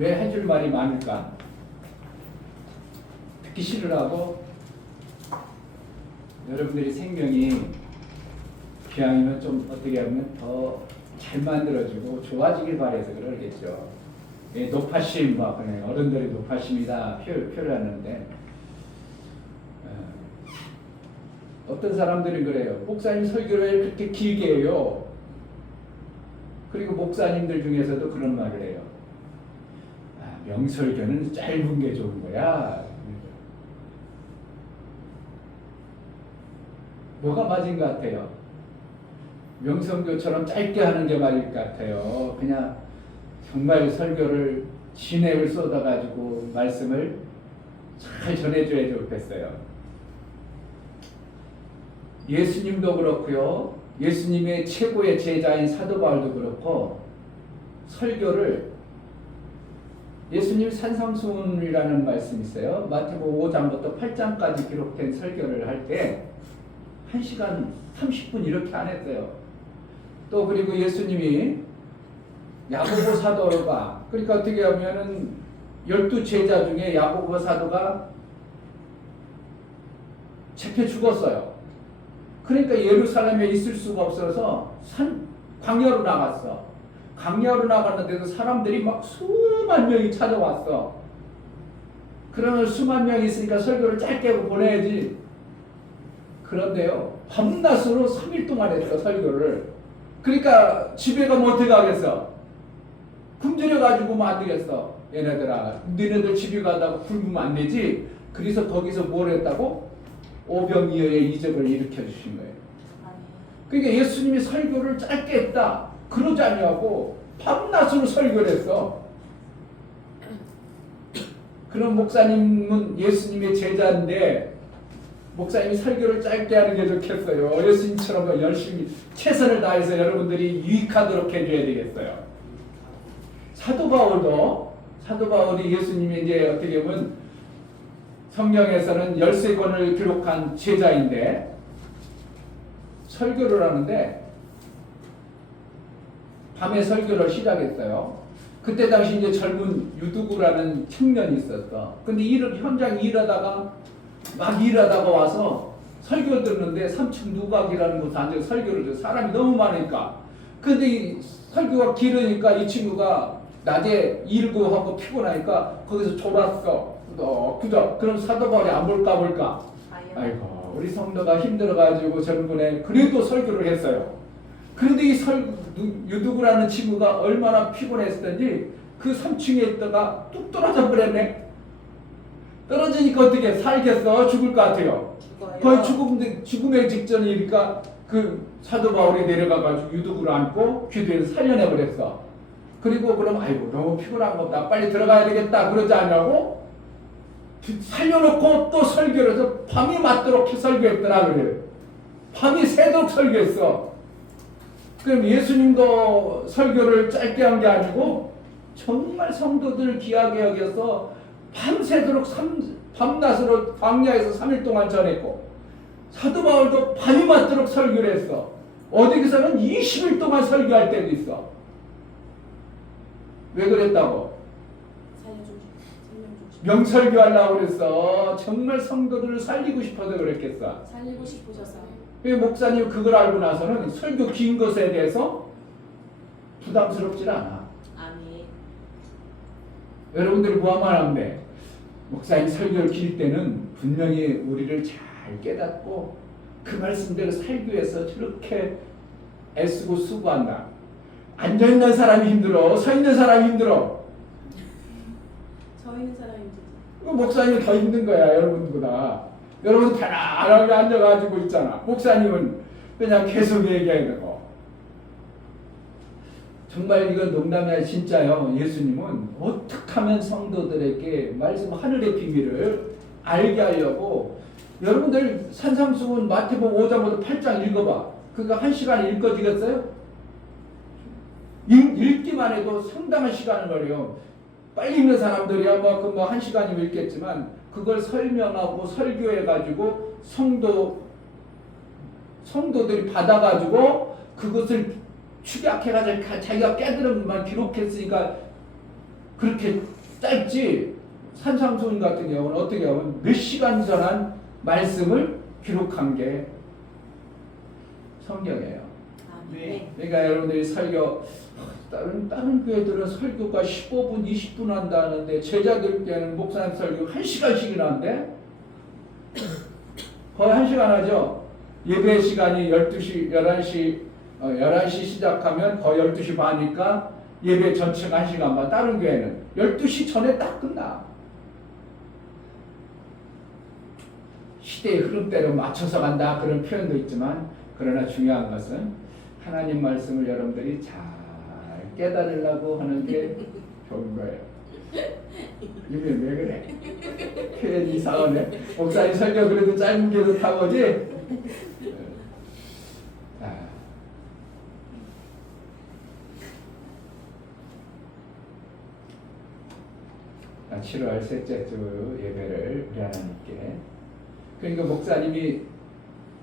왜 해줄 말이 많을까? 듣기 싫으라고? 여러분들이 생명이 기왕이면 좀 어떻게 하면 더 잘 만들어지고 좋아지길 바라서 그러겠죠. 높아심, 막 그냥 어른들이 높아심이다 표를 하는데 어떤 사람들은 그래요. 목사님 설교를 그렇게 길게 해요. 그리고 목사님들 중에서도 그런 말을 해요. 명설교는 짧은 게 좋은 거야. 뭐가 맞은 것 같아요? 명성교처럼 짧게 하는 게 맞을 것 같아요. 그냥 정말 설교를 진액을 쏟아가지고 말씀을 잘 전해줘야 좋겠어요. 예수님도 그렇고요. 예수님의 최고의 제자인 사도 바울도 그렇고 설교를 예수님 산상수훈이라는 말씀이 있어요. 마태복음 5장부터 8장까지 기록된 설교를 할 때 1시간 30분 이렇게 안 했어요. 또 그리고 예수님이 야고보 사도가 그러니까 어떻게 하면은 12제자 중에 야고보 사도가 잡혀 죽었어요. 그러니까 예루살렘에 있을 수가 없어서 광야로 나갔어. 광야로 나갔는데도 사람들이 막 수만 명이 찾아왔어. 그러면 수만 명이 있으니까 설교를 짧게 보내야지. 그런데요, 밤낮으로 3일 동안 했어, 설교를. 그러니까 집에 가면 어떻게 하겠어? 굶주려가지고 안 되겠어. 얘네들아, 너네들 집에 가다가 굶으면 안 되지. 그래서 거기서 뭘 했다고? 오병이어의 이적을 일으켜 주신 거예요. 그러니까 예수님이 설교를 짧게 했다. 그러지 않냐고 밤낮으로 설교를 했어. 그런 목사님은 예수님의 제자인데 목사님이 설교를 짧게 하는 게 좋겠어요. 예수님처럼 열심히 최선을 다해서 여러분들이 유익하도록 해줘야 되겠어요. 사도 바울이 예수님이 이제 어떻게 보면 성경에서는 13권을 기록한 제자인데 설교를 하는데 밤에 설교를 시작했어요. 그때 당시 이제 젊은 유두구라는 청년이 있었어. 근데 현장 일하다가 와서 설교 듣는데 3층 누각이라는 곳에 앉아서 설교를 줘. 사람이 너무 많으니까. 근데 이 설교가 길으니까 이 친구가 낮에 일고 하고 피곤하니까 거기서 졸았어. 그죠? 그럼 사도 바울이 안 볼까? 아이고, 우리 성도가 힘들어가지고 젊은에 그래도 설교를 했어요. 그런데 이 유두구라는 친구가 얼마나 피곤했었던지 그 3층에 있다가 뚝 떨어져 버렸네. 떨어지니까 어떻게 살겠어? 죽을 것 같아요. 거의 죽음의 직전이니까 그 사도 바울이 내려가가지고 유두구를 안고 기도해서 살려내버렸어. 그리고 그럼 아이고 너무 피곤한 거다. 빨리 들어가야 되겠다. 그러지 않냐고 살려놓고 또 설교를 해서 밤이 맞도록 설교했더라 그래요. 밤이 새도록 설교했어. 그럼 예수님도 설교를 짧게 한 게 아니고 정말 성도들 귀하게 여겨서 밤새도록 밤낮으로 광야에서 3일 동안 전했고 사도 바울도 밤이 맞도록 설교를 했어. 어디에서는 20일 동안 설교할 때도 있어. 왜 그랬다고? 명설교 하려고 그랬어. 정말 성도들을 살리고 싶어서 그랬겠어. 살리고 싶으셔서. 목사님 그걸 알고 나서는 설교 긴 것에 대해서 부담스럽지 않아. 아멘. 여러분들이 뭐만 하면 돼? 목사님 설교를 길 때는 분명히 우리를 잘 깨닫고 그 말씀대로 살기 위해서 저렇게 애쓰고 수고한다. 앉아있는 사람이 힘들어. 서 있는 사람이 힘들어. 서 있는 사람이 힘들지. 목사님이 더 힘든 거야, 여러분보다. 여러분 편안하게 앉아가지고 있잖아. 목사님은 그냥 계속 얘기해야 되고. 정말 이건 농담이 아니라 진짜요. 예수님은 어떻게 하면 성도들에게 말씀 하늘의 비밀을 알게 하려고 여러분들 산상수훈 마태복음 5장부터 8장 읽어봐. 그러니까 1시간 읽어지겠어요? 읽기만 해도 상당한 시간을 걸려요. 빨리 읽는 사람들이야 뭐 1시간이면 읽겠지만 그걸 설명하고 설교해가지고 성도들이 받아가지고 그것을 축약해가지고 자기가 깨달음만 기록했으니까 그렇게 짧지. 산상수훈 같은 경우는 어떻게 하면 몇 시간 전한 말씀을 기록한 게 성경이에요. 아멘. 그러니까 여러분들이 설교 다른 교회들은 설교가 15분, 20분 한다는데 제자들께는 목사님 설교 1시간씩이나 한대. 거의 1시간 하죠. 예배 시간이 12시, 11시 시작하면 거의 12시 반이니까 예배 전체가 1시간 반. 다른 교회는 12시 전에 딱 끝나. 시대의 흐름대로 맞춰서 간다 그런 표현도 있지만, 그러나 중요한 것은 하나님 말씀을 여러분들이 잘 깨달으려고 하는 게 좋은 거예요. 이게 왜 그래? 표현이 이상하네. 목사님 설교 그래도 짧은 게 좋다고 하지? 자, 7월 셋째 주 예배를 우리 하나님께, 그러니까 목사님이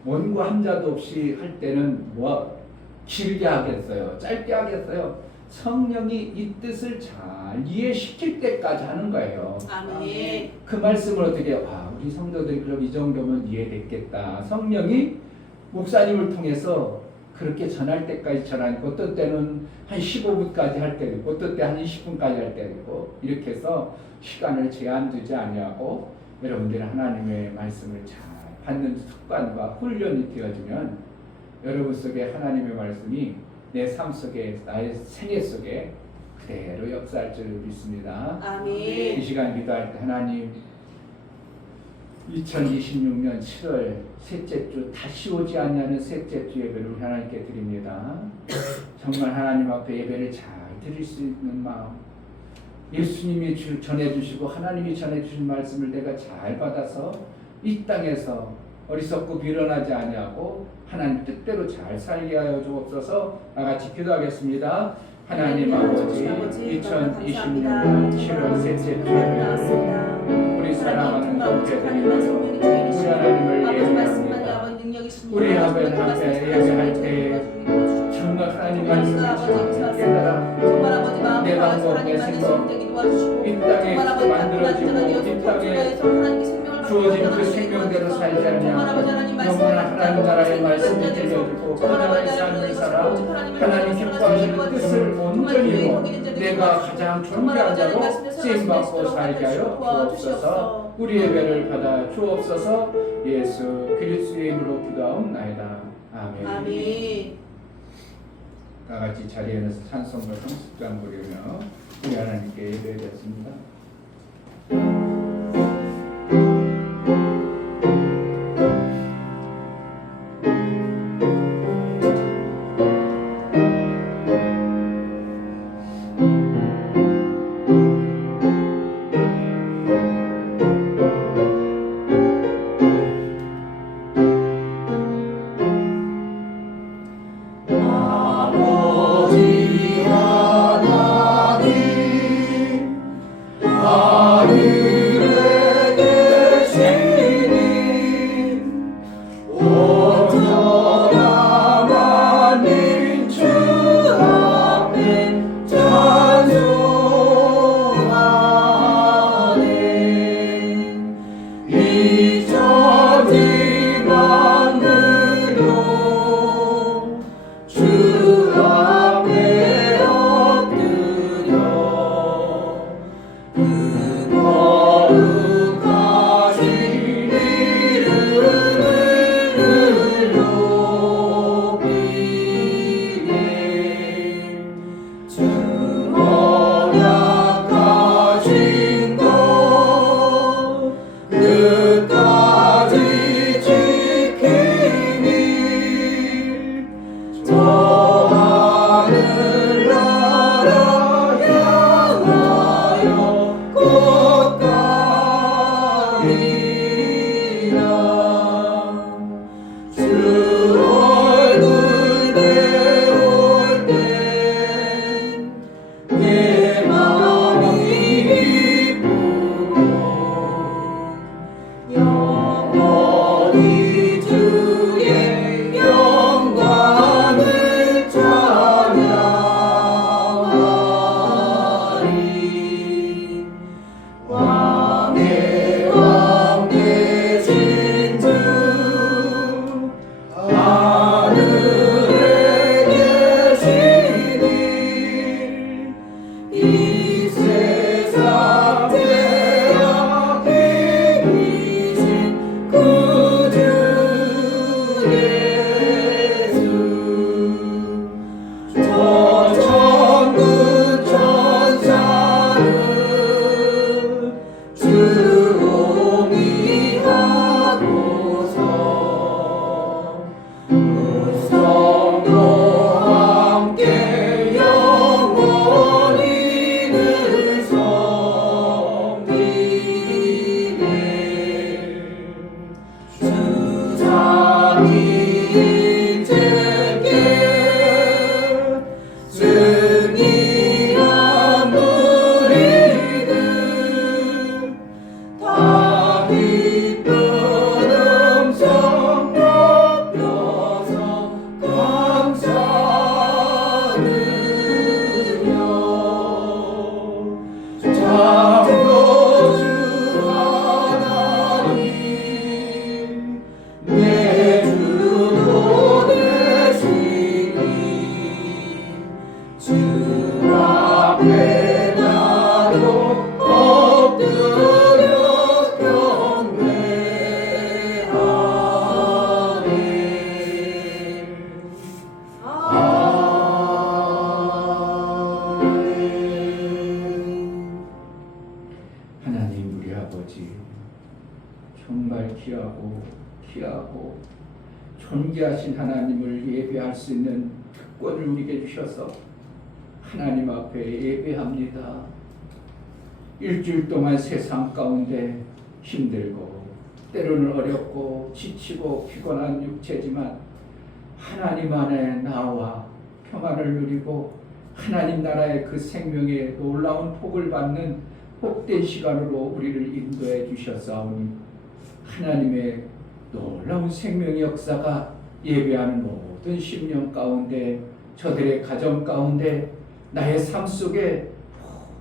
원고 한자도 없이 할 때는 뭐 길게 하겠어요? 짧게 하겠어요? 성령이 이 뜻을 잘 이해시킬 때까지 하는 거예요. 아멘. 그 말씀을 어떻게 해요? 우리 성도들이 그럼 이 정도면 이해됐겠다. 성령이 목사님을 통해서 그렇게 전할 때까지 전하니까, 어떤 때는 한 15분까지 할 때도 있고, 어떤 때 한 20분까지 할 때도 있고, 이렇게 해서 시간을 제한 두지 아니하고 여러분들이 하나님의 말씀을 잘 받는 습관과 훈련이 되어지면 여러분 속에 하나님의 말씀이 내 삶 속에, 나의 생애 속에 그대로 역사할 줄 믿습니다. 아멘. 이 시간 기도할 때 하나님, 2026년 7월 셋째 주 다시 오지 않냐는 셋째 주 예배를 우리 하나님께 드립니다. 정말 하나님 앞에 예배를 잘 드릴 수 있는 마음, 예수님이 전해주시고 하나님이 전해주신 말씀을 내가 잘 받아서 이 땅에서 어리석고 비련하지 아니하고 하나님 뜻대로 잘 살게 하여 주옵소서. 나같이 기도하겠습니다. 하나님 아버지, 2026년 7월 셋째 주에 우리 사랑하는 형제들이 우리 하나님을 예배합니다. 우리 아버지 앞에 예배할 때 정말 하나님 말씀을 잘 깨달아 내 방법, 내 생각, 이 땅에 만들어지고 이 땅에 주어진 그 생명대로 살지 않냐, 영원한 하나님 나라의 말씀이 들려주고 그 나라의 삶을 살아 하나님 기뻐하시는 뜻을 온전히 이루어 내가 가장 존귀한 자로 쓰임받고 살게 하여 주옵소서. 우리 예배를 받아 주옵소서. 예수 그리스도의 이름으로 기도하옵나이다. 아멘. 아멘. 다같이 자리에서 찬송과 성습장 부르며 우리 하나님께 예배드렸습니다. 아버지 하나님 창조주 하나님 내 주도 되시니 주 앞에 나도 엎드려 경배하네. 하나님 우리 아버지 정말 귀하고 존귀하신 하나님을 예배할 수 있는 특권을 우리에게 주셔서 하나님 앞에 예배합니다. 일주일 동안 세상 가운데 힘들고 때로는 어렵고 지치고 피곤한 육체지만 하나님 안에 나와 평안을 누리고 하나님 나라의 그 생명의 놀라운 복을 받는 복된 시간으로 우리를 인도해 주셨사오니 하나님의 놀라운 생명의 역사가 예배하는 모든 심령 가운데 저들의 가정 가운데 나의 삶 속에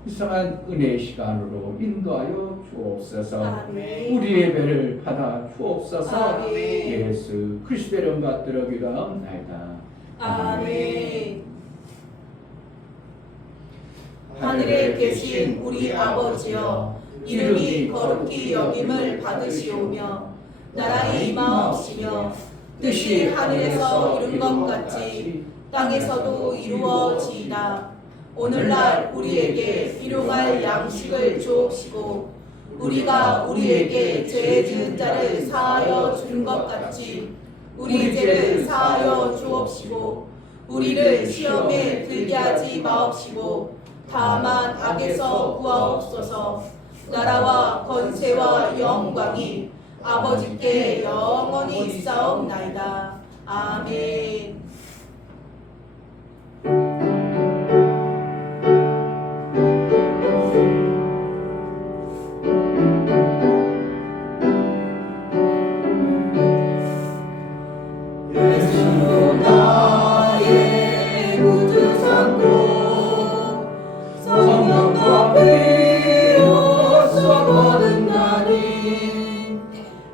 풍성한 은혜의 시간으로 인도하여 주옵소서. 아멘. 우리 예배를 받아 주옵소서. 아멘. 예수 그리스도의 이름 받들어 기도하옵나이다. 아멘. 하늘에 계신 우리 아버지여, 이름이 거룩히 여김을 받으시오며 나라의 임하옵시며 뜻이 하늘에서 이룬 것 같이 땅에서도 이루어지이다. 오늘날 우리에게 일용할 양식을 주옵시고 우리가 우리에게 죄 지은 자를 사하여 준 것 같이 우리 죄를 사하여 주옵시고 우리를 시험에 들게 하지 마옵시고 다만 악에서 구하옵소서. 나라와 권세와 영광이 아버지께 영원히 있사옵나이다. 아멘.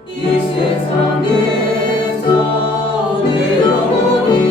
이 세상에서 내 영혼이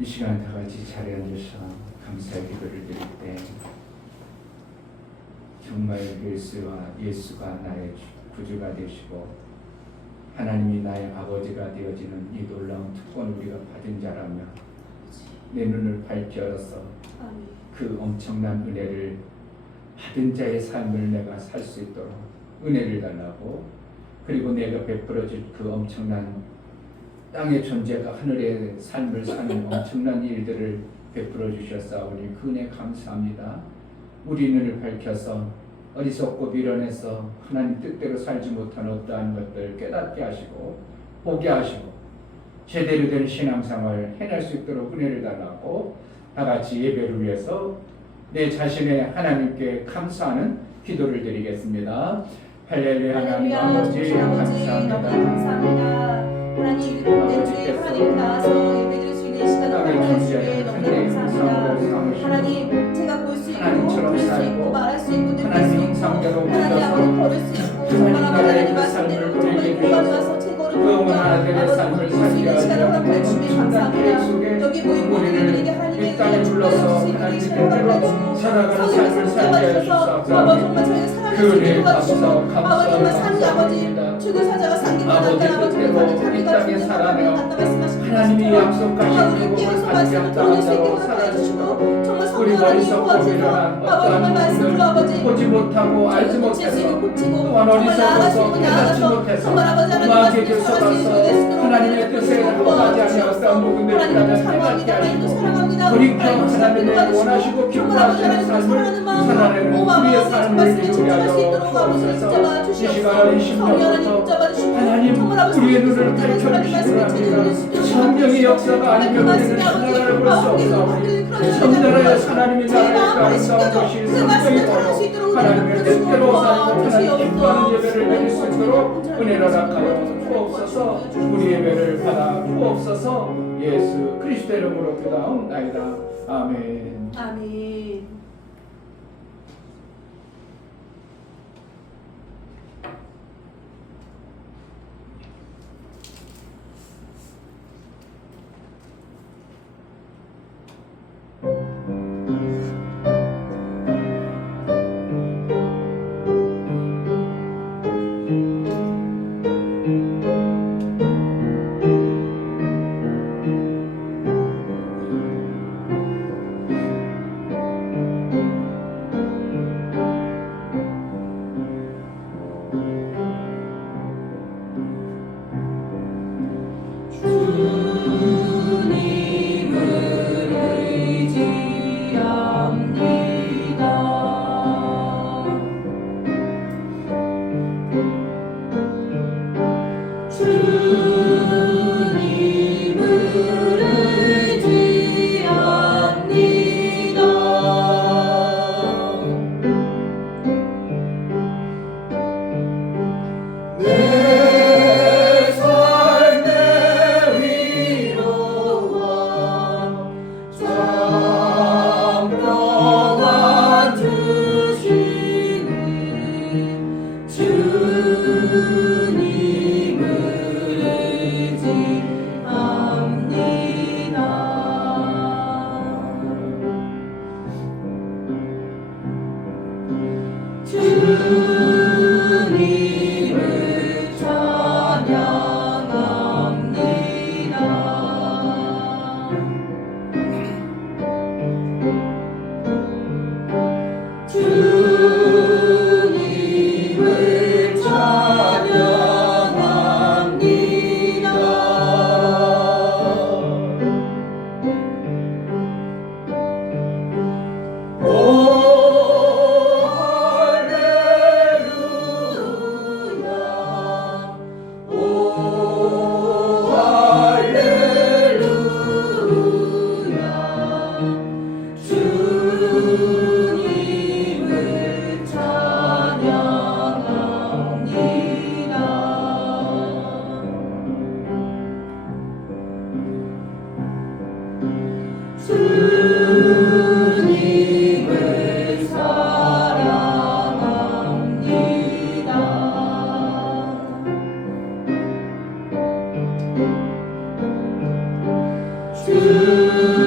이 시간 다 같이 자리에 앉으셔 감사의 기도를 드릴 때 정말 예수가 나의 구주가 되시고 하나님이 나의 아버지가 되어지는 이 놀라운 특권을 우리가 받은 자라며 내 눈을 밝혀서 그 엄청난 은혜를 받은 자의 삶을 내가 살 수 있도록 은혜를 달라고, 그리고 내가 베풀어질 그 엄청난 땅의 존재가 하늘의 삶을 사는 엄청난 일들을 베풀어 주셨사오니 그 은혜 감사합니다. 우리 눈을 밝혀서 어리석고 미련해서 하나님 뜻대로 살지 못한 어떠한 것들 깨닫게 하시고 보게 하시고 제대로 된 신앙생활을 해낼 수 있도록 은혜를 달라고 다 같이 예배를 위해서 내 자신의 하나님께 감사하는 기도를 드리겠습니다. 할렐루야. 하나님 아버지 감사합니다. 하나님 복된 하나님 나와서 예배드릴 수 있는 시간을 허락해 주시기에 너무 감사합니다. 하나님 제가 볼 수 있고 들을 수 있고 말할 수 있고 느낄 수 있고 하나님 아버지 걸을 수 있고 정말 아버지 하나님 말씀대로 정말 고가져와서 제거를 보고 아버지 볼 수 있는 시간을 허락해 주시면 감사합니다. 여기 모인 모든 이들에게 하나님의 은혜가 충만할 수 있는 이 시간을 허락해 주시고 성령께서 붙잡아 주셔서 아버지 정말 저희를 사랑할 수 있게 도와주시고 아버지 정말 산지 아버지 죽은 사자가 상기만 한다 아버지 상기가 죽는 사람을 갖다 말씀하신 하나님이 약속하신 우리 깨어서 말씀을 들어줄 수 있게 허락해 주시고 정말 성령 하나님 도와주셔서 아버지 정말 말씀으로 아버지 보지 못하고 알지 못해서 고치고 또한 정말 나아가시고 깨닫지 나아가서 못해서 정말 아버지 하나님 말씀을 전할 수 있게 되시도록 하나님의 뜻에 합하지 아니하였던 모든 하나님도 사랑합니다. 하나님도 사랑합니다. 돌이켜 하나님의 원하시고 기뻐하시는 삶을 살아내는 우리의 삶을 이루게 하여 주옵소서. 이 시간 이 심령부터 하나님 우리의 눈을 밝혀주시기 바랍니다. 성령의 역사가 아니면 우리는 하나님을 볼 수 없사오니 성령의 하나님의 나라에 가르쳐온 것이 성령이고 하나님의 뜻대로 살고 하나님 기뻐하는 예배를 드릴 수 있도록 은혜를 허락하여 주옵소서. 우리 예배를 받아 주옵소서. 예수 그리스도 이름으로 기도하옵나이다. 아멘. 아멘. 주님을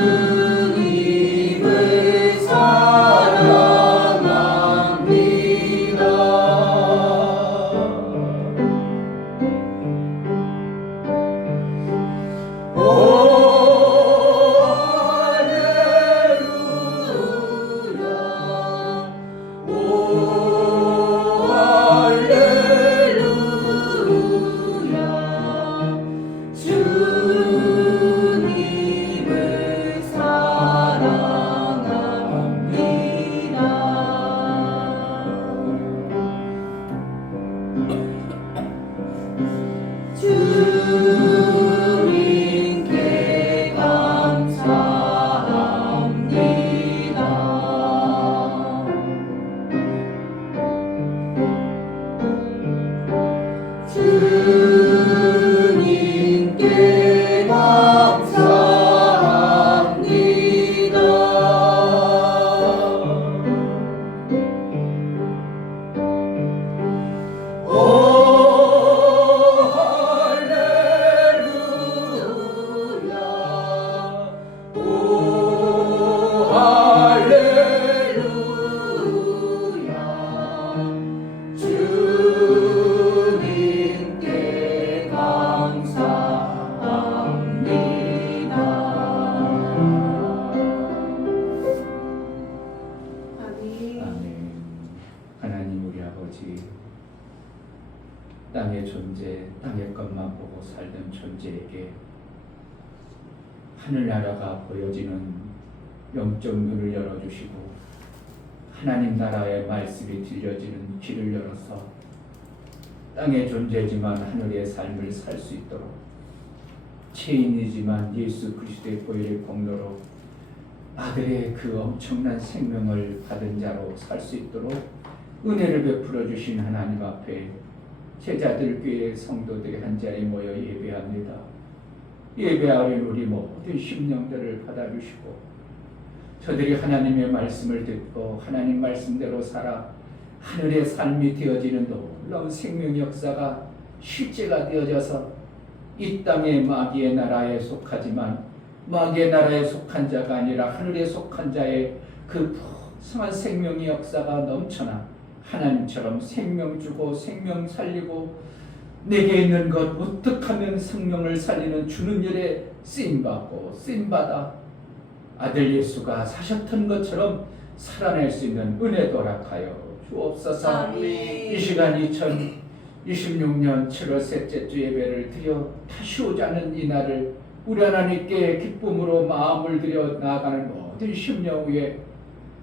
존재에게 하늘나라가 보여지는 영적 눈을 열어주시고 하나님 나라의 말씀이 들려지는 귀를 열어서 땅의 존재지만 하늘의 삶을 살 수 있도록 죄인이지만 예수 그리스도의 보혈의 공로로 아들의 그 엄청난 생명을 받은 자로 살 수 있도록 은혜를 베풀어 주신 하나님 앞에 제자들 교회 성도들이 한 자리에 모여 예배합니다. 예배하는 우리 모든 심령들을 받아주시고 저들이 하나님의 말씀을 듣고 하나님 말씀대로 살아 하늘의 삶이 되어지는 놀라운 생명 역사가 실제가 되어져서 이 땅의 마귀의 나라에 속하지만 마귀의 나라에 속한 자가 아니라 하늘에 속한 자의 그 풍성한 생명의 역사가 넘쳐나 하나님처럼 생명 주고 생명 살리고 내게 있는 것 어떻게 하면 생명을 살리는 주는 일에 쓰임받고 쓰임받아 아들 예수가 사셨던 것처럼 살아낼 수 있는 은혜 도락하여 주옵소서. 아멘. 이 시간 2026년 7월 셋째 주 예배를 드려 다시 오자는 이 날을 우리 하나님께 기쁨으로 마음을 들여 나아가는 모든 심령 위에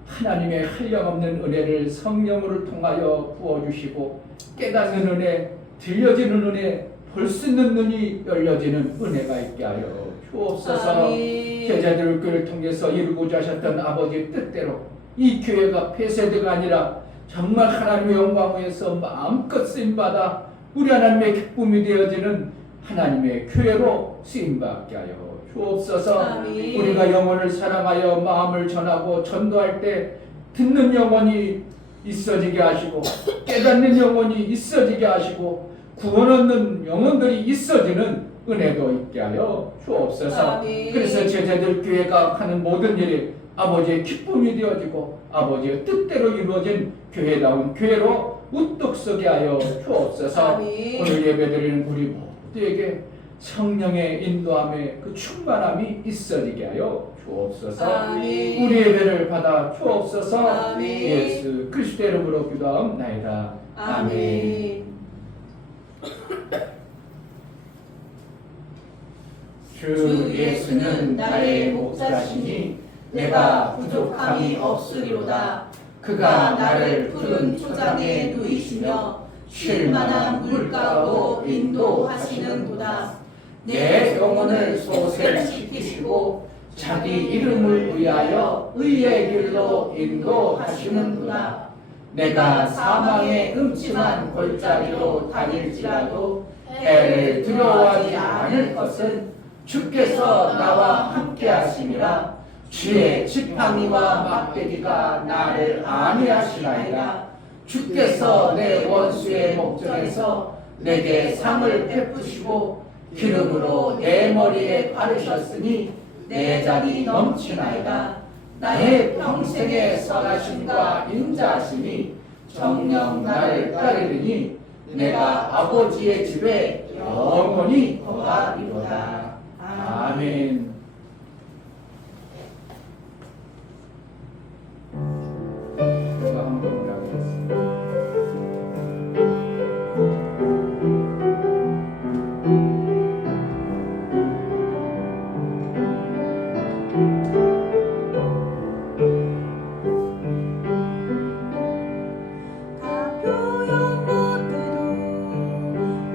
하나님의 한량없는 은혜를 성령을 통하여 부어주시고 깨닫는 은혜, 들려지는 은혜, 볼 수 있는 눈이 열려지는 은혜가 있게 하여 주옵소서. 아멘. 제자들 교회를 통해서 이루고자 하셨던 아버지의 뜻대로 이 교회가 폐쇄대가 아니라 정말 하나님의 영광 위에서 마음껏 쓰임받아 우리 하나님의 기쁨이 되어지는 하나님의 교회로 쓰임받게 하여 주옵소서. 아멘. 우리가 영혼을 사랑하여 마음을 전하고 전도할 때 듣는 영혼이 있어지게 하시고 깨닫는 영혼이 있어지게 하시고 구원 얻는 영혼들이 있어지는 은혜도 있게 하여 주옵소서. 아멘. 그래서 제자들 교회가 하는 모든 일이 아버지의 기쁨이 되어지고 아버지의 뜻대로 이루어진 교회다운 교회로 우뚝 서게 하여 주옵소서. 아멘. 오늘 예배드리는 우리 모두에게 성령의 인도함에 그 충만함이 있어지게 하여 주옵소서. 아멘. 우리 예배를 받아 주옵소서. 아멘. 예수 그리스도의 이름으로 기도하옵나이다. 아멘. 주 예수는 나의 목자시니 내가 부족함이 없으리로다. 그가 나를 푸른 초장에 누이시며 쉴 만한 물가로 인도하시는도다. 내 영혼을 소생시키시고 자기 이름을 위하여 의의 길로 인도하시는도다. 내가 사망의 음침한 골짜기로 다닐지라도 해를 두려워하지 않을 것은 주께서 나와 함께 하심이라. 주의 지팡이와 막대기가 나를 안위하시나이다. 주께서 내 원수의 목전에서 내게 상을 베푸시고 기름으로 내 머리에 바르셨으니 내 잔이 넘치나이다. 나의 평생의 선하심과 인자하심이 정녕 나를 따르리니 내가 아버지의 집에 영원히 거하리로다. 아멘. 제가 한번 올라가겠습니다. 다 표현 못해도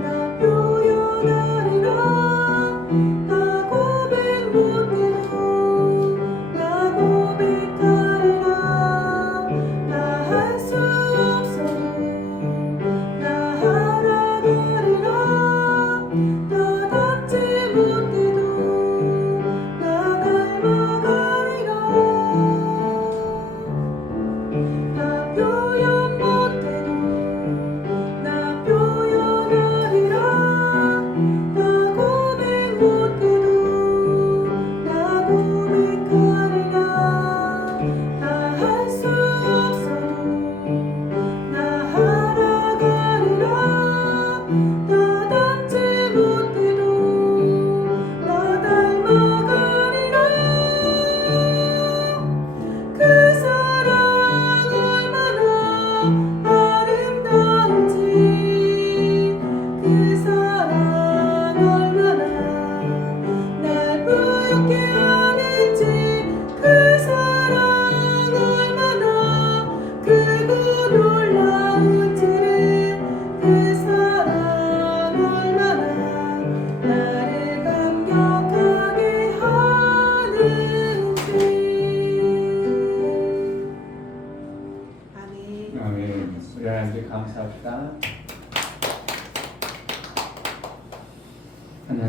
다 표현하리라. 다 고백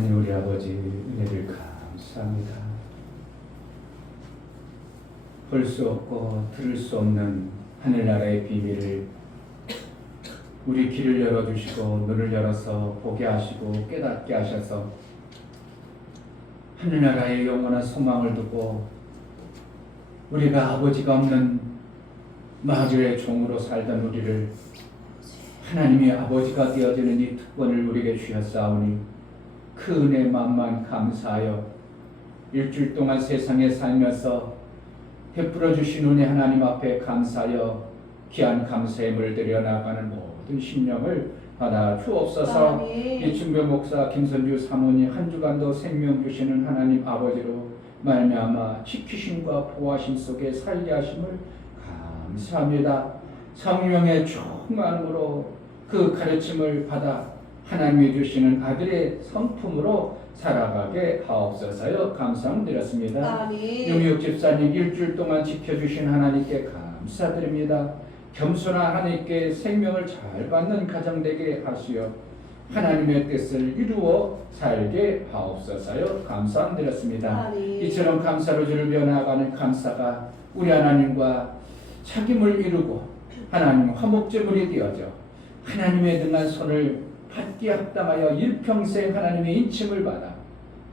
하나님 우리 아버지 은혜를 감사합니다. 볼 수 없고 들을 수 없는 하늘나라의 비밀을 우리 귀를 열어주시고 눈을 열어서 보게 하시고 깨닫게 하셔서 하늘나라의 영원한 소망을 두고 우리가 아버지가 없는 마귀의 종으로 살던 우리를 하나님의 아버지가 되어지는 이 특권을 우리에게 주셨사오니 그 은혜 만만 감사하여 일주일 동안 세상에 살면서 베풀어 주신 은혜 하나님 앞에 감사하여 귀한 감사의 물들여 나가는 모든 심령을 받아 주옵소서. 이충배 목사 김선주 사모님 한 주간도 생명 주시는 하나님 아버지로 말미암아 지키심과 보호하심 속에 살게 하심을 감사합니다. 성령의 충만으로 그 가르침을 받아 하나님이 주시는 아들의 성품으로 살아가게 하옵소서요. 감사드렸습니다. 용육 집사님 일주일 동안 지켜주신 하나님께 감사드립니다. 겸손한 하나님께 생명을 잘 받는 가정 되게 하시어 하나님의 뜻을 이루어 살게 하옵소서요. 감사드렸습니다. 이처럼 감사로 주를 변화가는 감사가 우리 하나님과 책임을 이루고 하나님 화목제물이 되어져 하나님의 등한 손을 받기에 합당하여 일평생 하나님의 인침을 받아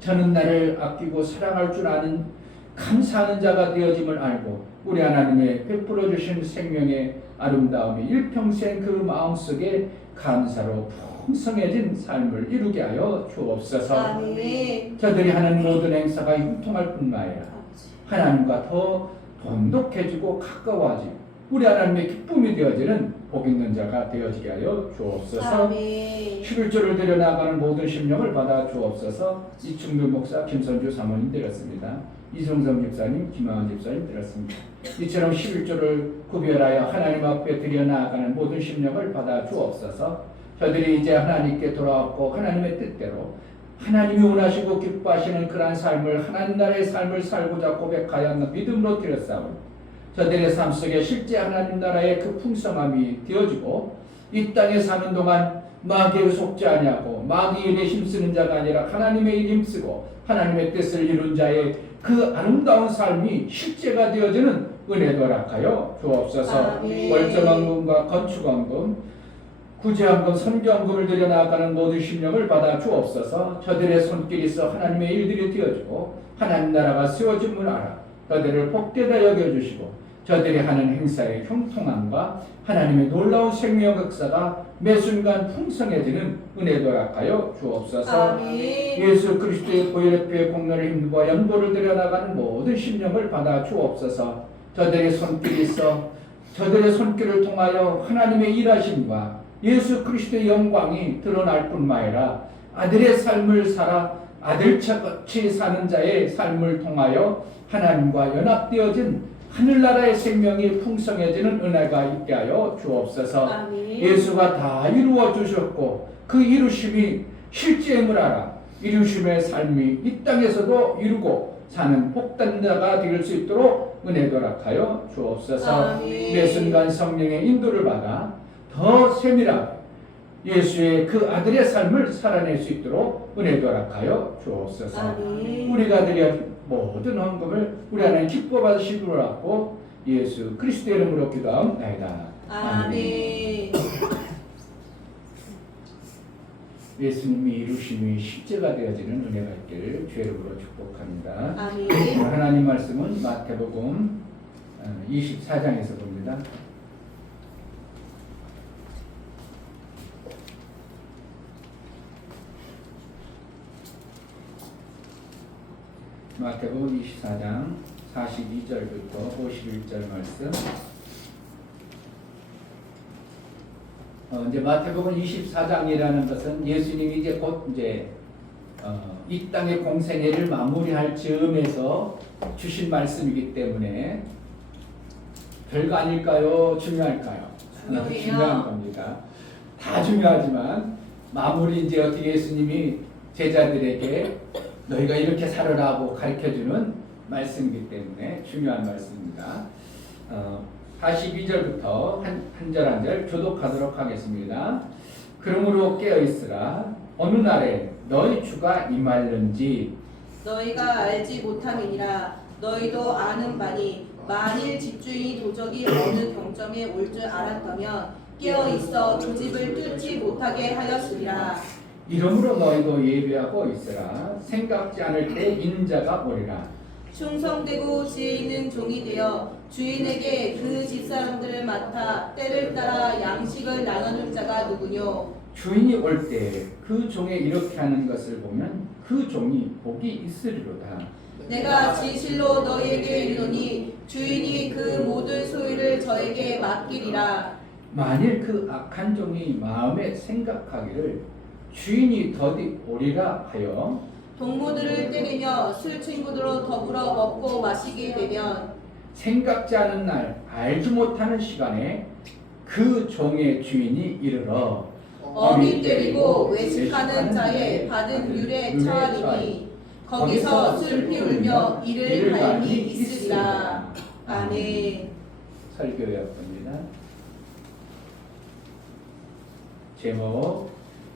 저는 나를 아끼고 사랑할 줄 아는 감사하는 자가 되어짐을 알고 우리 하나님의 베풀어 주신 생명의 아름다움이 일평생 그 마음속에 감사로 풍성해진 삶을 이루게 하여 주옵소서. 저들이 하는 모든 행사가 형통할 뿐만 아니라 하나님과 더 돈독해지고 가까워지고 우리 하나님의 기쁨이 되어지는 복 있는 자가 되어지게 하여 주옵소서. 11조를 드려나가는 모든 심령을 받아 주옵소서. 이충규 목사 김선주 사모님 드렸습니다. 이성성 집사님 김하은 집사님 드렸습니다. 이처럼 11조를 구별하여 하나님 앞에 드려나가는 모든 심령을 받아 주옵소서. 저들이 이제 하나님께 돌아왔고 하나님의 뜻대로 하나님이 원하시고 기뻐하시는 그러한 삶을 하나님 나라의 삶을 살고자 고백하여 믿음으로 드렸사오니 저들의 삶 속에 실제 하나님 나라의 그 풍성함이 되어지고 이 땅에 사는 동안 마귀에 속지 아니하고 마귀의 일에 힘쓰는 자가 아니라 하나님의 일에 힘쓰고 하나님의 뜻을 이룬 자의 그 아름다운 삶이 실제가 되어지는 은혜도 허락하여 주옵소서. 월정헌금과 건축헌금 구제헌금 선교헌금을 드려 나아가는 모든 심령을 받아 주옵소서. 저들의 손길이 있어 하나님의 일들이 되어지고 하나님 나라가 세워짐을 알아 저들을 복되다 여겨주시고 저들이 하는 행사의 형통함과 하나님의 놀라운 생명 역사가 매 순간 풍성해지는 은혜도 허락하여 주옵소서. 예수 그리스도의 보혈의 공로를 힘과 연보를 드려나가는 모든 심령을 받아 주옵소서. 저들의 손길이 있어 저들의 손길을 통하여 하나님의 일하심과 예수 그리스도의 영광이 드러날 뿐만 아니라 아들의 삶을 살아 아들같이 사는 자의 삶을 통하여 하나님과 연합되어진 하늘나라의 생명이 풍성해지는 은혜가 있게 하여 주옵소서. 예수가 다 이루어 주셨고 그 이루심이 실제임을 알아 이루심의 삶이 이 땅에서도 이루고 사는 복된 자가 될 수 있도록 은혜도 허락하여 주옵소서. 매 순간 성령의 인도를 받아 더 세밀하게 예수의 그 아들의 삶을 살아낼 수 있도록 은혜도 허락하여 주옵소서. 우리가 드린 모든 헌금을 우리 하나님 기뻐 받으시기로 하고 예수 그리스도의 이름으로 기도하옵나이다. 아멘. 예수님이 이루심이 실제가 되어지는 은혜가 있기를 주의 이름으로 축복합니다. 아멘. 하나님 말씀은 마태복음 24장에서 봅니다. 마태복음 24장 42절부터 51절 말씀. 이제 마태복음 24장이라는 것은 예수님이 이제 곧 이 땅의 공생애를 마무리할 즈음에서 주신 말씀이기 때문에 별거 아닐까요? 중요할까요? 중요한 겁니다. 다 중요하지만 마무리 이제 어떻게 예수님이 제자들에게 너희가 이렇게 살아라고 가르쳐주는 말씀이기 때문에 중요한 말씀입니다. 42절부터 한 절 한 절 교독하도록 하겠습니다. 그러므로 깨어있으라. 어느 날에 너희 주가 임할는지 너희가 알지 못함이니라. 너희도 아는 바니 만일 집주인이 도적이 어느 경점에 올 줄 알았다면 깨어 있어 그 집을 뚫지 못하게 하였으리라. 이러므로 너희도 예비하고 있으라. 생각지 않을 때 인자가 오리라. 충성되고 지혜 있는 종이 되어 주인에게 그 집사람들을 맡아 때를 따라 양식을 나눠줄 자가 누구뇨? 주인이 올 때 그 종에 이렇게 하는 것을 보면 그 종이 복이 있으리로다. 내가 진실로 너희에게 이르노니 주인이 그 모든 소유를 저에게 맡기리라. 만일 그 악한 종이 마음에 생각하기를 주인이 더디 오리라 하여 동무들을 때리며 술 친구들로 더불어 먹고 마시게 되면 생각지 않은 날 알지 못하는 시간에 그 종의 주인이 이르러 어미 때리고 외식하는 자의 받은 율에 처하리니 거기서 술 피우며 이를 갈미 있으리라. 아멘. 설교였습니다. 제목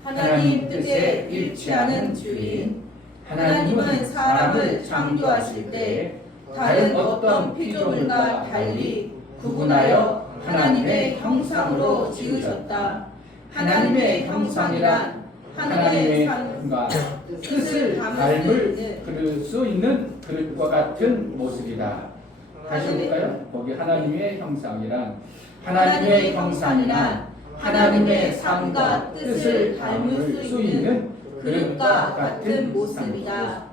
하나님 뜻에 일치하는 주인. 하나님은 사람을 창조하실 때 다른 어떤 피조물과 달리 구분하여 하나님의 형상으로 지으셨다. 하나님의 형상이란 하나님의 삶과 뜻을 닮을 그릴 수 있는 그릇과 같은 모습이다. 다시 볼까요? 거기 하나님의 형상이란 하나님의 형상이란 하나님의 삶과 뜻을 닮을 수 있는 그릇과 같은 모습이다.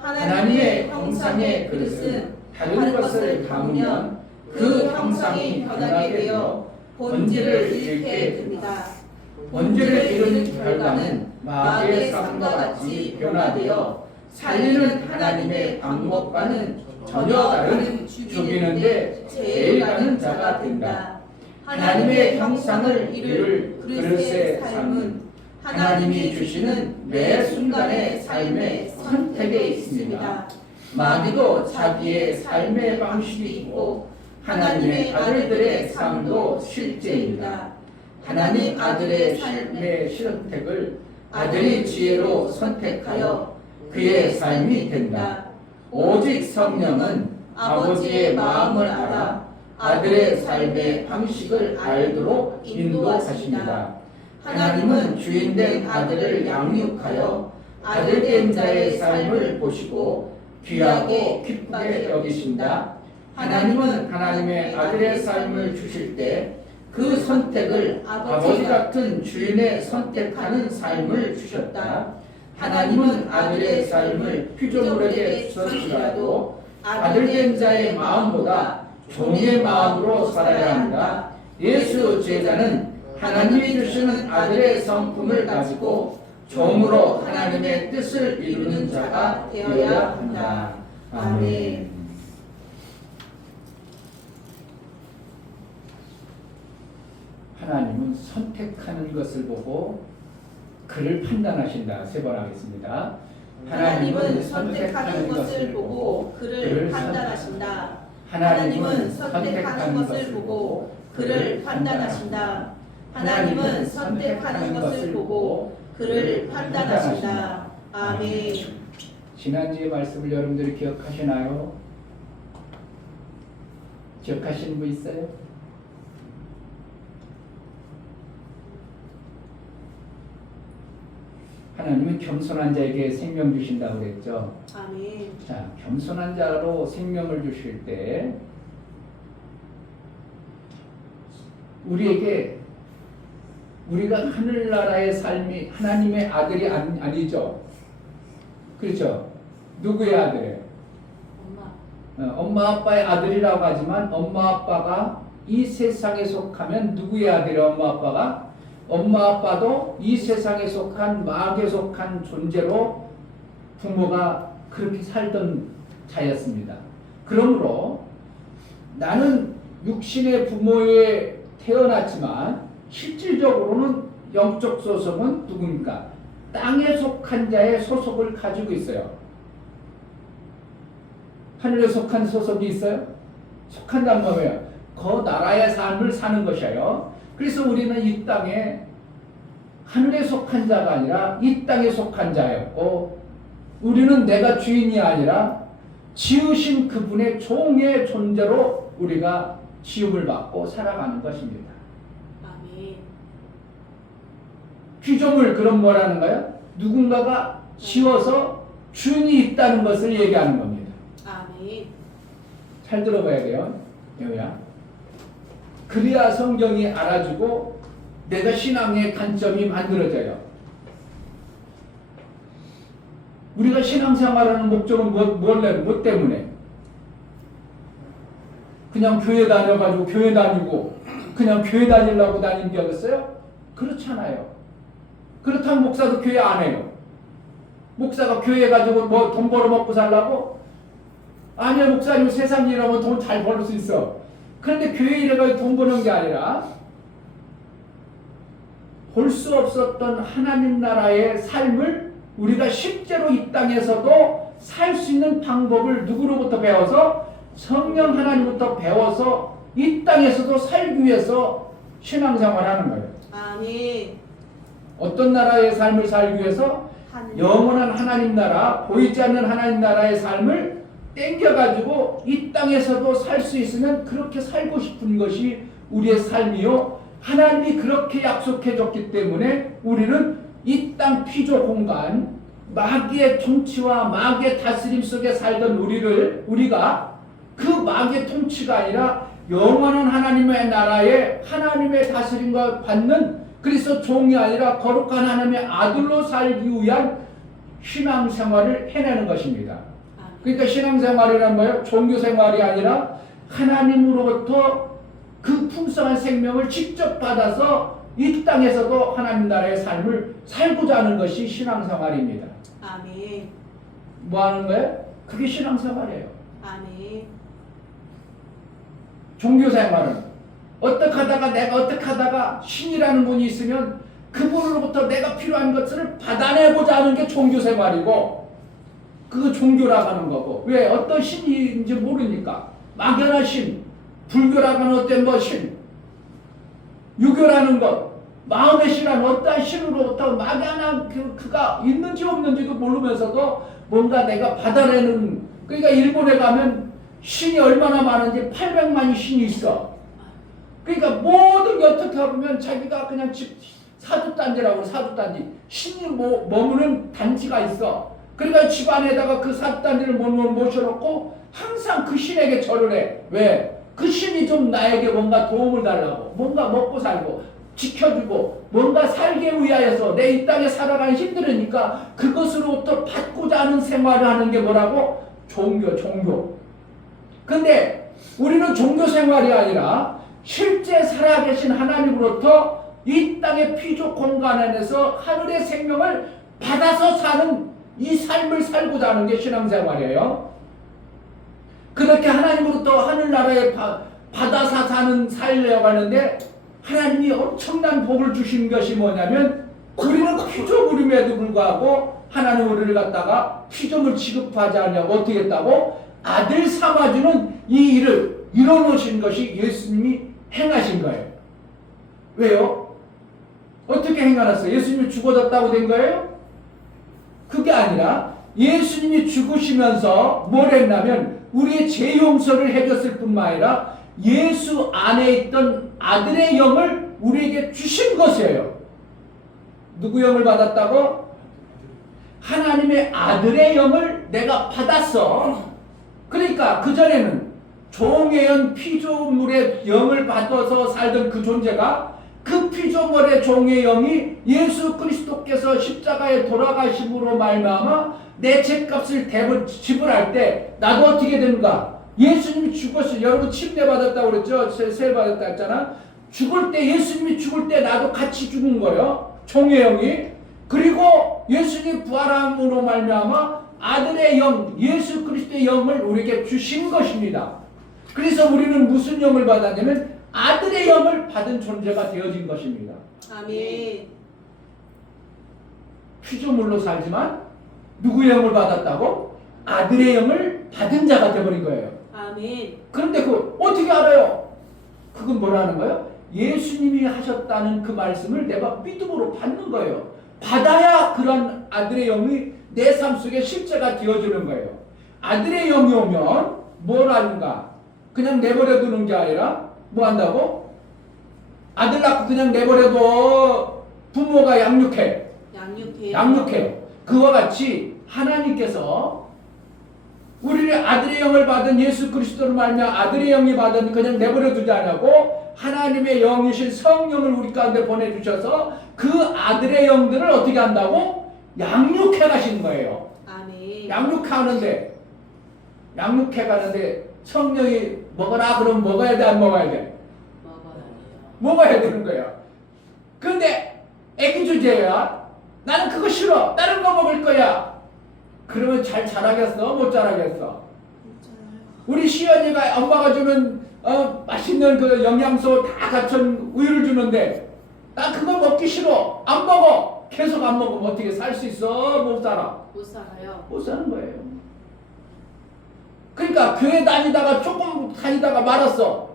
하나님의 형상의 그릇은 다른 것을 담으면 그 형상이 변하게 되어 본질을 잃게 됩니다. 본질을 잃은 결과는 마귀의 삶과 같이 변화되어 살리는 하나님의 방법과는 전혀 다른 죽이는데 제일 가는 자가 된다. 하나님의 형상을 이룰 그릇의 삶은 하나님이 주시는 매 순간의 삶의 선택에 있습니다. 마귀도 자기의 삶의 방식이 있고 하나님의 아들들의 삶도 실제입니다. 하나님 아들의 삶의 선택을 아들이 지혜로 선택하여 그의 삶이 된다. 오직 성령은 아버지의 마음을 알아 아들의 삶의 방식을 알도록 인도하십니다. 하나님은 주인된 아들을 양육하여 아들된 자의 삶을 보시고 귀하고 기쁘게 여기신다. 하나님은 하나님의 아들의 삶을 주실 때 그 선택을 아버지 같은 주인의 선택하는 삶을 주셨다. 하나님은 아들의 삶을 피조물에게 주셨더라도 아들된 자의 마음보다 종의 마음으로 살아야 한다. 예수 제자는 하나님이 주시는 아들의 성품을 가지고 종으로 하나님의 뜻을 이루는 자가 되어야 한다. 아멘. 하나님은 선택하는 것을 보고 그를 판단하신다. 세 번 하겠습니다. 하나님은 선택하는 것을 보고 그를 판단하신다. 하나님은 선택하는 것을 보고 그를 판단하신다. 하나님은 선택하는 것을 보고 그를 판단하신다. 아멘. 지난주의 말씀을 여러분들이 기억하시나요? 기억하시는 분 있어요? 하나님은 겸손한 자에게 생명 주신다고 그랬죠. 아멘. 자, 겸손한 자로 생명을 주실 때 우리에게 우리가 하늘나라의 삶이 하나님의 아들이 아니죠. 그렇죠? 누구의 아들이에요? 엄마 아빠의 아들이라고 하지만 엄마 아빠가 이 세상에 속하면 누구의 아들이에요? 엄마 아빠가? 엄마 아빠도 이 세상에 속한 마귀에 속한 존재로 부모가 그렇게 살던 자였습니다. 그러므로 나는 육신의 부모에 태어났지만 실질적으로는 영적 소속은 누굽니까? 땅에 속한 자의 소속을 가지고 있어요. 하늘에 속한 소속이 있어요? 속한단 말이에요. 그 나라의 삶을 사는 것이에요. 그래서 우리는 이 땅에 하늘에 속한 자가 아니라 이 땅에 속한 자였고 우리는 내가 주인이 아니라 지으신 그분의 종의 존재로 우리가 지음을 받고 살아가는 것입니다. 아멘. 피조물 그럼 뭐라는 거예요? 누군가가 지어서 주인이 있다는 것을 얘기하는 겁니다. 아멘. 잘 들어봐야 돼요. 여우야. 그래야 성경이 알아주고 내가 신앙의 관점이 만들어져요. 우리가 신앙생활하는 목적은 뭐 때문에? 그냥 교회 다녀가지고 교회 다니고 그냥 교회 다니려고 다니는 게 어딨어요? 그렇잖아요. 그렇다면 목사도 교회 안 해요. 목사가 교회 가지고 뭐 돈 벌어먹고 살라고? 아니요, 목사님 세상 일하면 돈 잘 벌 수 있어. 그런데 교회 일해가지고 돈 버는 게 아니라 볼 수 없었던 하나님 나라의 삶을 우리가 실제로 이 땅에서도 살 수 있는 방법을 누구로부터 배워서? 성령 하나님부터 배워서 이 땅에서도 살기 위해서 신앙생활하는 거예요. 아멘. 어떤 나라의 삶을 살기 위해서? 영원한 하나님 나라, 보이지 않는 하나님 나라의 삶을 땡겨가지고 이 땅에서도 살 수 있으면 그렇게 살고 싶은 것이 우리의 삶이요. 하나님이 그렇게 약속해줬기 때문에 우리는 이 땅 피조 공간, 마귀의 통치와 마귀의 다스림 속에 살던 우리가 그 마귀의 통치가 아니라 영원한 하나님의 나라에 하나님의 다스림과 받는 그리스도 종이 아니라 거룩한 하나님의 아들로 살기 위한 신앙생활을 해내는 것입니다. 그러니까 신앙생활이란 뭐예요? 종교생활이 아니라 하나님으로부터 그 풍성한 생명을 직접 받아서 이 땅에서도 하나님 나라의 삶을 살고자 하는 것이 신앙생활입니다. 아멘. 뭐 하는 거예요? 그게 신앙생활이에요. 아멘. 종교생활은 어떻게 하다가 신이라는 분이 있으면 그분으로부터 내가 필요한 것을 받아내고자 하는 게 종교생활이고 그거 종교라고 하는 거고 왜 어떤 신인지 모르니까 막연한 신, 불교라고 하는 어떤 뭐 신, 유교라는 것, 마음의 신은 어떠한 신으로부터 막연한 그가 있는지 없는지도 모르면서도 뭔가 내가 받아내는 그러니까 일본에 가면 신이 얼마나 많은지 800만이 신이 있어. 그러니까 모든 게 어떻게 보면 자기가 그냥 사두단지라고 사두단지 신이 머무는 단지가 있어. 그러니까 집안에다가 그 사두단지를 모셔놓고 항상 그 신에게 절을 해. 왜? 그 신이 좀 나에게 뭔가 도움을 달라고 뭔가 먹고 살고 지켜주고 뭔가 살기 위하여서 내 이 땅에 살아가기 힘들으니까 그것으로부터 받고자 하는 생활을 하는 게 뭐라고? 종교. 근데 우리는 종교 생활이 아니라 실제 살아계신 하나님으로부터 이 땅의 피조 공간 안에서 하늘의 생명을 받아서 사는 이 삶을 살고자 하는 게 신앙생활이에요. 그렇게 하나님으로부터 하늘나라에 받아서 사는 살려고 하는데 하나님이 엄청난 복을 주신 것이 뭐냐면 우리는 피조물임에도 불구하고 하나님 우리를 갖다가 피조물 취급하지 않냐고 어떻게 했다고? 아들 삼아주는 이 일을 이뤄놓으신 것이 예수님이 행하신 거예요. 왜요? 어떻게 행하셨어요? 예수님이 죽어졌다고 된 거예요? 그게 아니라 예수님이 죽으시면서 뭘 했냐면 우리의 죄 용서를 해줬을 뿐만 아니라 예수 안에 있던 아들의 영을 우리에게 주신 것이에요. 누구 영을 받았다고? 하나님의 아들의 영을 내가 받았어. 그러니까 그전에는 종의 영 피조물의 영을 받아서 살던 그 존재가 그 피조물의 종의 영이 예수 그리스도께서 십자가에 돌아가심으로 말미암아 내 죄값을 지불할 때 나도 어떻게 되는가? 예수님이 죽었어요. 여러분 침례 받았다고 그랬죠? 세례 받았다 했잖아. 죽을 때 예수님이 죽을 때 나도 같이 죽은 거예요. 종의 영이. 그리고 예수님이 부활함으로 말미암아 아들의 영, 예수 그리스도의 영을 우리에게 주신 것입니다. 그래서 우리는 무슨 영을 받았냐면 아들의 영을 받은 존재가 되어진 것입니다. 아멘. 피조물로 살지만 누구의 영을 받았다고? 아들의 영을 받은 자가 되어버린 거예요. 아멘. 그런데 그 어떻게 알아요? 그건 뭐라는 거예요? 예수님이 하셨다는 그 말씀을 내가 믿음으로 받는 거예요. 받아야 그런 아들의 영이 내 삶 속에 실제가 되어주는 거예요. 아들의 영이 오면 뭘 하는가? 그냥 내버려 두는 게 아니라 뭐 한다고? 아들 낳고 그냥 내버려도 부모가 양육해요. 그와 같이 하나님께서 우리를 아들의 영을 받은 예수 그리스도를 말미암아 아들의 영이 받은 그냥 내버려 두지 않고 하나님의 영이신 성령을 우리 가운데 보내주셔서 그 아들의 영들을 어떻게 한다고? 양육해 가시는 거예요. 아멘. 양육해 가는데 성령이 먹어라 그러면 먹어야 돼, 안 먹어야 돼? 먹어야 되는 거예요. 근데 애기 주제야. 나는 그거 싫어. 다른 거 먹을 거야. 그러면 잘 자라겠어? 못 자라겠어? 우리 시연이가 엄마가 주는 맛있는 그 영양소 다 갖춘 우유를 주는데 난 그거 먹기 싫어. 안 먹어. 계속 안 먹으면 어떻게 살 수 있어? 못 살아. 못 살아요. 못 사는 거예요. 그러니까 교회 다니다가 조금 다니다가 말았어.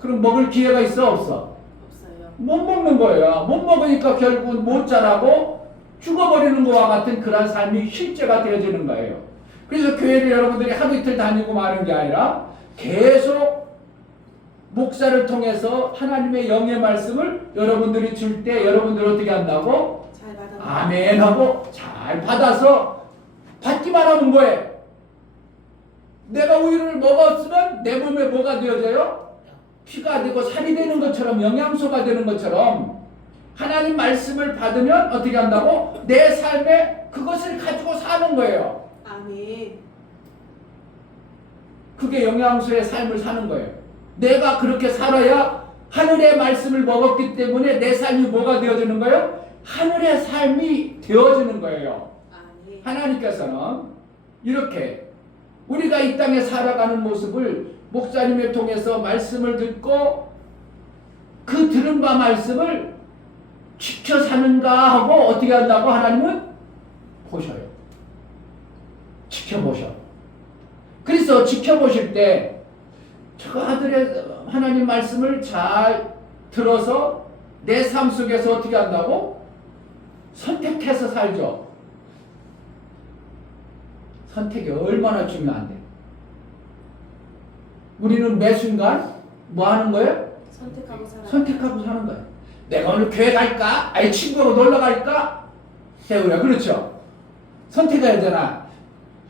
그럼 먹을 기회가 있어? 없어? 없어요. 못 먹는 거예요. 못 먹으니까 결국은 못 자라고 죽어버리는 것과 같은 그런 삶이 실제가 되어지는 거예요. 그래서 교회를 여러분들이 하루 이틀 다니고 마는 게 아니라 계속 목사를 통해서 하나님의 영의 말씀을 여러분들이 줄 때 여러분들 어떻게 한다고? 잘 받아. 아멘 하고 잘 받아서 받기만 하면 뭐예요? 내가 우유를 먹었으면 내 몸에 뭐가 되어져요? 피가 되고 살이 되는 것처럼 영양소가 되는 것처럼 하나님 말씀을 받으면 어떻게 한다고? 내 삶에 그것을 가지고 사는 거예요. 아멘. 그게 영양소의 삶을 사는 거예요. 내가 그렇게 살아야 하늘의 말씀을 먹었기 때문에 내 삶이 뭐가 되어지는 거예요? 하늘의 삶이 되어지는 거예요. 아멘. 하나님께서는 이렇게 우리가 이 땅에 살아가는 모습을 목사님을 통해서 말씀을 듣고 그 들은 바 말씀을 지켜 사는가 하고 어떻게 한다고 하나님은 보셔요. 지켜보셔. 그래서 지켜보실 때 저 아들의 하나님 말씀을 잘 들어서 내 삶 속에서 어떻게 한다고? 선택해서 살죠. 선택이 얼마나 중요한데. 우리는 매 순간 뭐 하는 거예요? 선택하고 사는 거예요. 내가 오늘 교회 갈까? 아니 친구하고 놀러 갈까? 대우야 그렇죠? 선택해야 되잖아.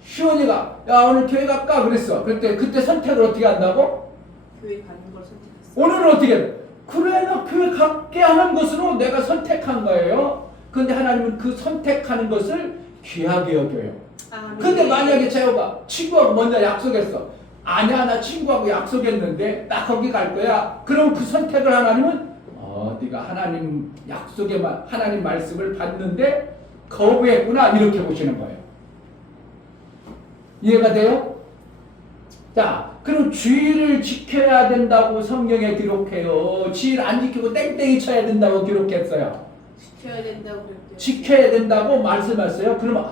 시원이가 야 오늘 교회 갈까? 그랬어. 그때 선택을 어떻게 한다고? 교회 가는 걸 선택했어. 오늘은 어떻게 해? 그래 나 교회 갈게 하는 것으로 내가 선택한 거예요. 근데 하나님은 그 선택하는 것을 귀하게 여겨요. 아멘. 근데 만약에 제가 친구하고 먼저 약속했어. 아니야 나 친구하고 약속했는데 나 거기 갈 거야. 그럼 그 선택을 하나님은 네가 하나님 약속에만 하나님 말씀을 받는데 거부했구나 이렇게 보시는 거예요. 이해가 돼요? 자, 그럼 주의를 지켜야 된다고 성경에 기록해요. 주의를 안 지키고 땡땡이 쳐야 된다고 기록했어요. 지켜야 된다고 그랬대요. 지켜야 된다고 말씀하셨어요. 그러면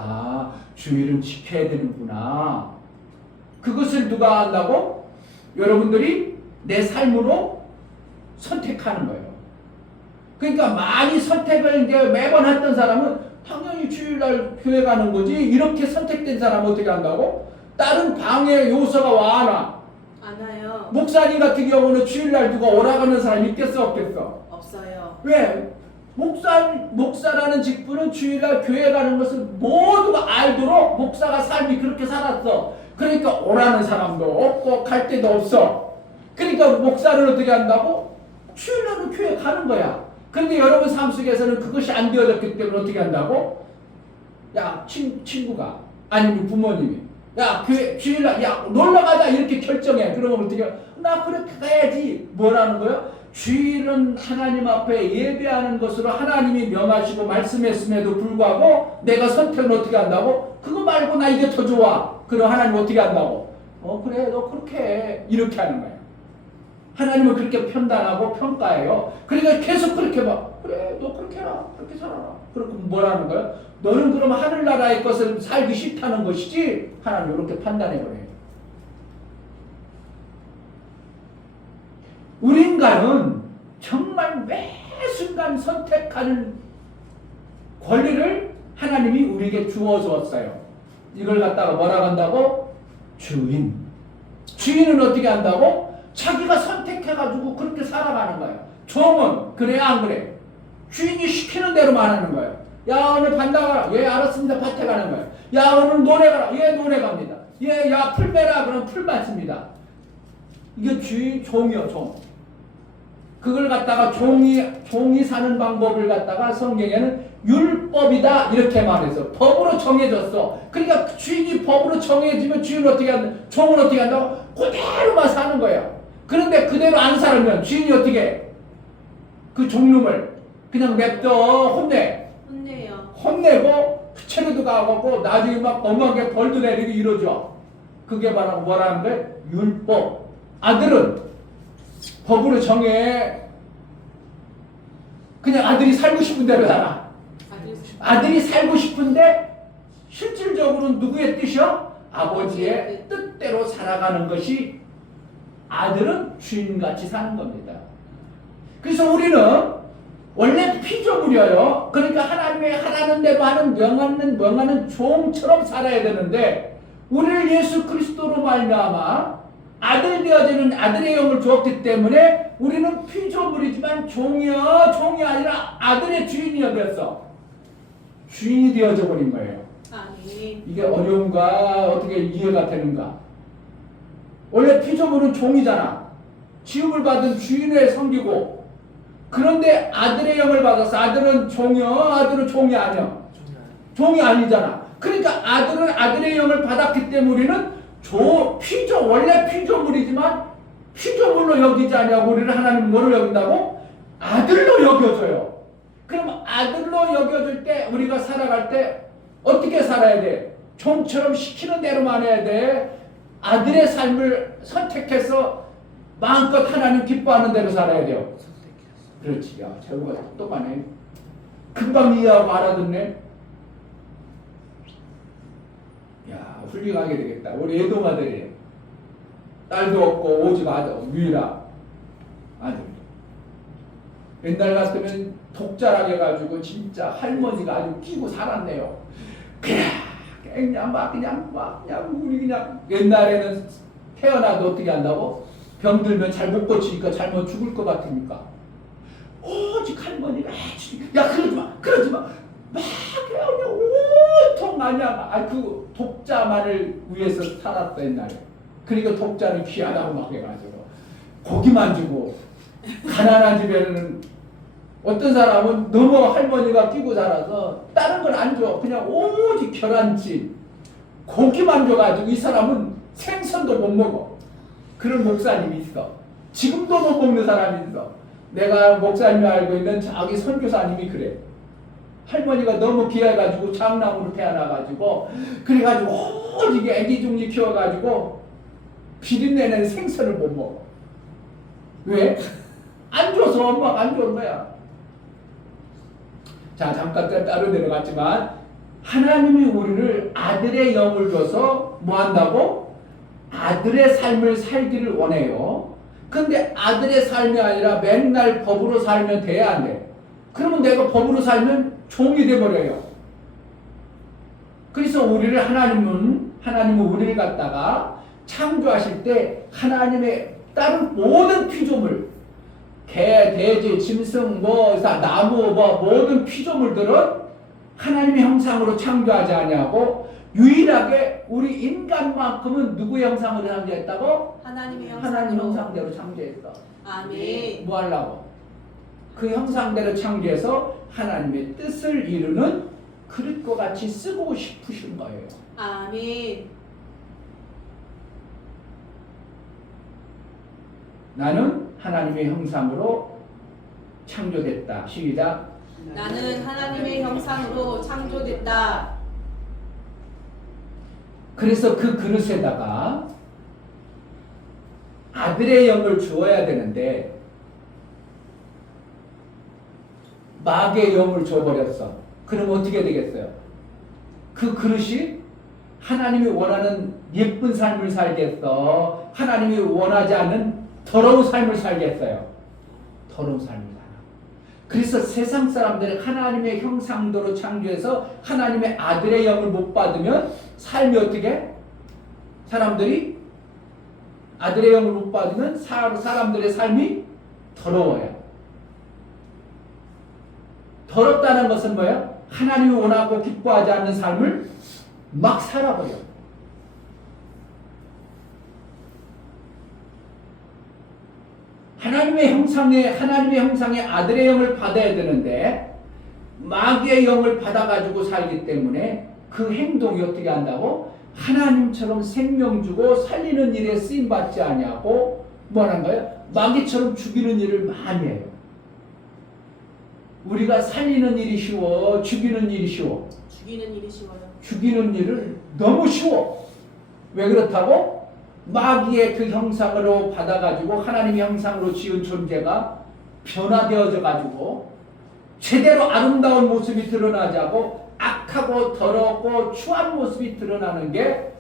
주의를 지켜야 되는구나. 그것을 누가 한다고? 여러분들이 내 삶으로 선택하는 거예요. 그러니까 많이 선택을 이제 매번 했던 사람은 당연히 주일날 교회 가는 거지. 이렇게 선택된 사람은 어떻게 한다고? 다른 방해 요소가 와나? 안 와요. 목사님 같은 경우는 주일날 누가 오라가는 사람이 있겠어 없겠어? 없어요. 왜? 목사라는 직분은 주일날 교회 가는 것을 모두가 알도록 목사가 삶이 그렇게 살았어. 그러니까 오라는 사람도 없고 갈 데도 없어. 그러니까 목사를 어떻게 한다고? 주일날은 교회 가는 거야. 근데 여러분 삶 속에서는 그것이 안 되어졌기 때문에 어떻게 한다고? 야 친구가 아니면 부모님이 야 교회 주일날 야 놀러 가자 이렇게 결정해. 그러면 어떻게 해? 나 그렇게 가야지. 뭐라는 거야? 주일은 하나님 앞에 예배하는 것으로 하나님이 명하시고 말씀했음에도 불구하고 내가 선택을 어떻게 한다고? 그거 말고 나 이게 더 좋아. 그럼 하나님 어떻게 한다고? 그래 너 그렇게 해. 이렇게 하는 거야. 하나님은 그렇게 판단하고 평가해요. 그러니까 계속 그렇게 막 그래 너 그렇게 해라. 그렇게 살아라. 그렇게 뭐라는 거야? 너는 그럼 하늘나라의 것을 살기 싫다는 것이지? 하나님 이렇게 판단해버려요. 우리 인간은 정말 매 순간 선택하는 권리를 하나님이 우리에게 주어 주었어요. 이걸 갖다가 뭐라고 한다고? 주인. 주인은 어떻게 한다고? 자기가 선택해가지고 그렇게 살아가는 거예요. 종은 그래 안 그래? 주인이 시키는 대로만 하는 거예요. 야 오늘 밭 나가라. 예 알았습니다. 밭에 가는 거예요. 야 오늘 논에 가라. 예 논에 갑니다. 예 야 풀 매라. 그럼 풀 맞습니다. 이게 주인 종이요 종. 그걸 갖다가 종이 사는 방법을 갖다가 성경에는 율법이다 이렇게 말해서 법으로 정해졌어. 그러니까 주인이 법으로 정해지면 주인은 어떻게 한다? 종은 어떻게 한다고? 그대로만 사는 거예요. 그런데 그대로 안 살면 주인이 어떻게 해? 그 종놈을 그냥 냅둬 혼내요. 혼내고 체류도 가고 나중에 막 엄하게 벌도 내리고 이러죠. 그게 바로 뭐라는 거예요? 율법. 아들은 법으로 정해. 그냥 아들이 살고 싶은 대로 살아. 아들이 살고 싶은데 실질적으로 누구의 뜻이요? 아버지의 뜻대로 살아가는 것이 아들은 주인같이 사는 겁니다. 그래서 우리는 원래 피조물이에요. 그러니까 하나님의 하라는 대로 하는 명하는 종처럼 살아야 되는데 우리를 예수 그리스도로 말미암아 아들 되어지는 아들의 영을 주었기 때문에 우리는 피조물이지만 종이 아니라 아들의 주인이어 되었어. 주인이 되어져 버린 거예요. 아멘. 이게 어려움과 어떻게 이해가 되는가? 원래 피조물은 종이잖아. 지음을 받은 주인을 섬기고 그런데 아들의 영을 받아서 아들은 종이요? 아들은 종이 아니야. 종이 아니잖아. 그러니까 아들은 아들의 영을 받았기 때문에 우리는 원래 피조물이지만 피조물로 여기지 않냐고 우리를 하나님 뭐로 여긴다고? 아들로 여겨줘요. 그럼 아들로 여겨줄 때 우리가 살아갈 때 어떻게 살아야 돼? 종처럼 시키는 대로만 해야 돼. 아들의 삶을 선택해서 마음껏 하나님 기뻐하는 대로 살아야 돼요. 그렇지. 야, 재우가 똑똑하네. 금방 이해하고 알아듣네. 야, 훌륭하게 되겠다. 우리 애동아들이 딸도 없고 오직 아들, 유일한 아들. 옛날 같으면 독자라게 해가지고 진짜 할머니가 아주 끼고 살았네요. 그냥 우리 그냥 옛날에는 태어나도 어떻게 한다고? 병들면 잘 못 고치니까 잘못 죽을 것 같으니까 오직 할머니가 야 그러지 마 막 그냥 온통 아니야. 그 독자만을 위해서 살았다 옛날에. 그러니까 독자는 귀하다고 막 해가지고 고기만 주고 가난한 집에는 어떤 사람은 너무 할머니가 끼고 자라서 다른 건 안 줘. 그냥 오직 계란찜 고기만 줘가지고 이 사람은 생선도 못 먹어. 그런 목사님이 있어. 지금도 못 먹는 사람이 있어. 내가 목사님이 알고 있는 자기 선교사님이 그래. 할머니가 너무 귀해가지고 장남으로 태어나가지고 그래가지고 오직 애기 중지 키워가지고 비린내는 생선을 못 먹어. 왜? 안 줘서 엄마가 안 준 거야. 자, 잠깐 따로 내려갔지만 하나님이 우리를 아들의 영을 줘서 뭐 한다고? 아들의 삶을 살기를 원해요. 근데 아들의 삶이 아니라 맨날 법으로 살면 돼야 안 돼. 그러면 내가 법으로 살면 종이 돼버려요. 그래서 하나님은 우리를 갖다가 창조하실 때 하나님의 다른 모든 피조물 개, 돼지, 짐승, 나무, 모든 피조물들은 하나님의 형상으로 창조하지 아니하고 유일하게 우리 인간만큼은 누구의 형상으로 창조했다고? 하나님의 하나님 형상으로. 형상대로 창조했어. 아멘. 뭐 하려고? 그 형상대로 창조해서 하나님의 뜻을 이루는 그릇과 같이 쓰고 싶으신 거예요. 아멘. 나는 하나님의 형상으로 창조됐다. 시작. 나는 하나님의 형상으로 창조됐다. 그래서 그 그릇에다가 아들의 영을 주어야 되는데 마귀의 영을 줘버렸어. 그럼 어떻게 되겠어요? 그 그릇이 하나님이 원하는 예쁜 삶을 살겠어? 하나님이 원하지 않는 더러운 삶을 살겠어요? 더러운 삶이 많아. 그래서 세상 사람들이 하나님의 형상대로 창조해서 하나님의 아들의 영을 못 받으면 삶이 어떻게? 사람들이 아들의 영을 못 받으면 사람들의 삶이 더러워요. 더럽다는 것은 뭐예요? 하나님이 원하고 기뻐하지 않는 삶을 막 살아버려. 하나님의 형상의 아들의 영을 받아야 되는데 마귀의 영을 받아가지고 살기 때문에 그 행동이 어떻게 한다고? 하나님처럼 생명 주고 살리는 일에 쓰임 받지 아니하고 뭐하는 거예요? 마귀처럼 죽이는 일을 많이 해요. 우리가 살리는 일이 쉬워, 죽이는 일이 쉬워. 죽이는 일이 쉬워요. 죽이는 일을 너무 쉬워. 왜 그렇다고? 마귀의 그 형상으로 받아가지고 하나님의 형상으로 지은 존재가 변화되어져 가지고 제대로 아름다운 모습이 드러나자고 악하고 더럽고 추한 모습이 드러나는 게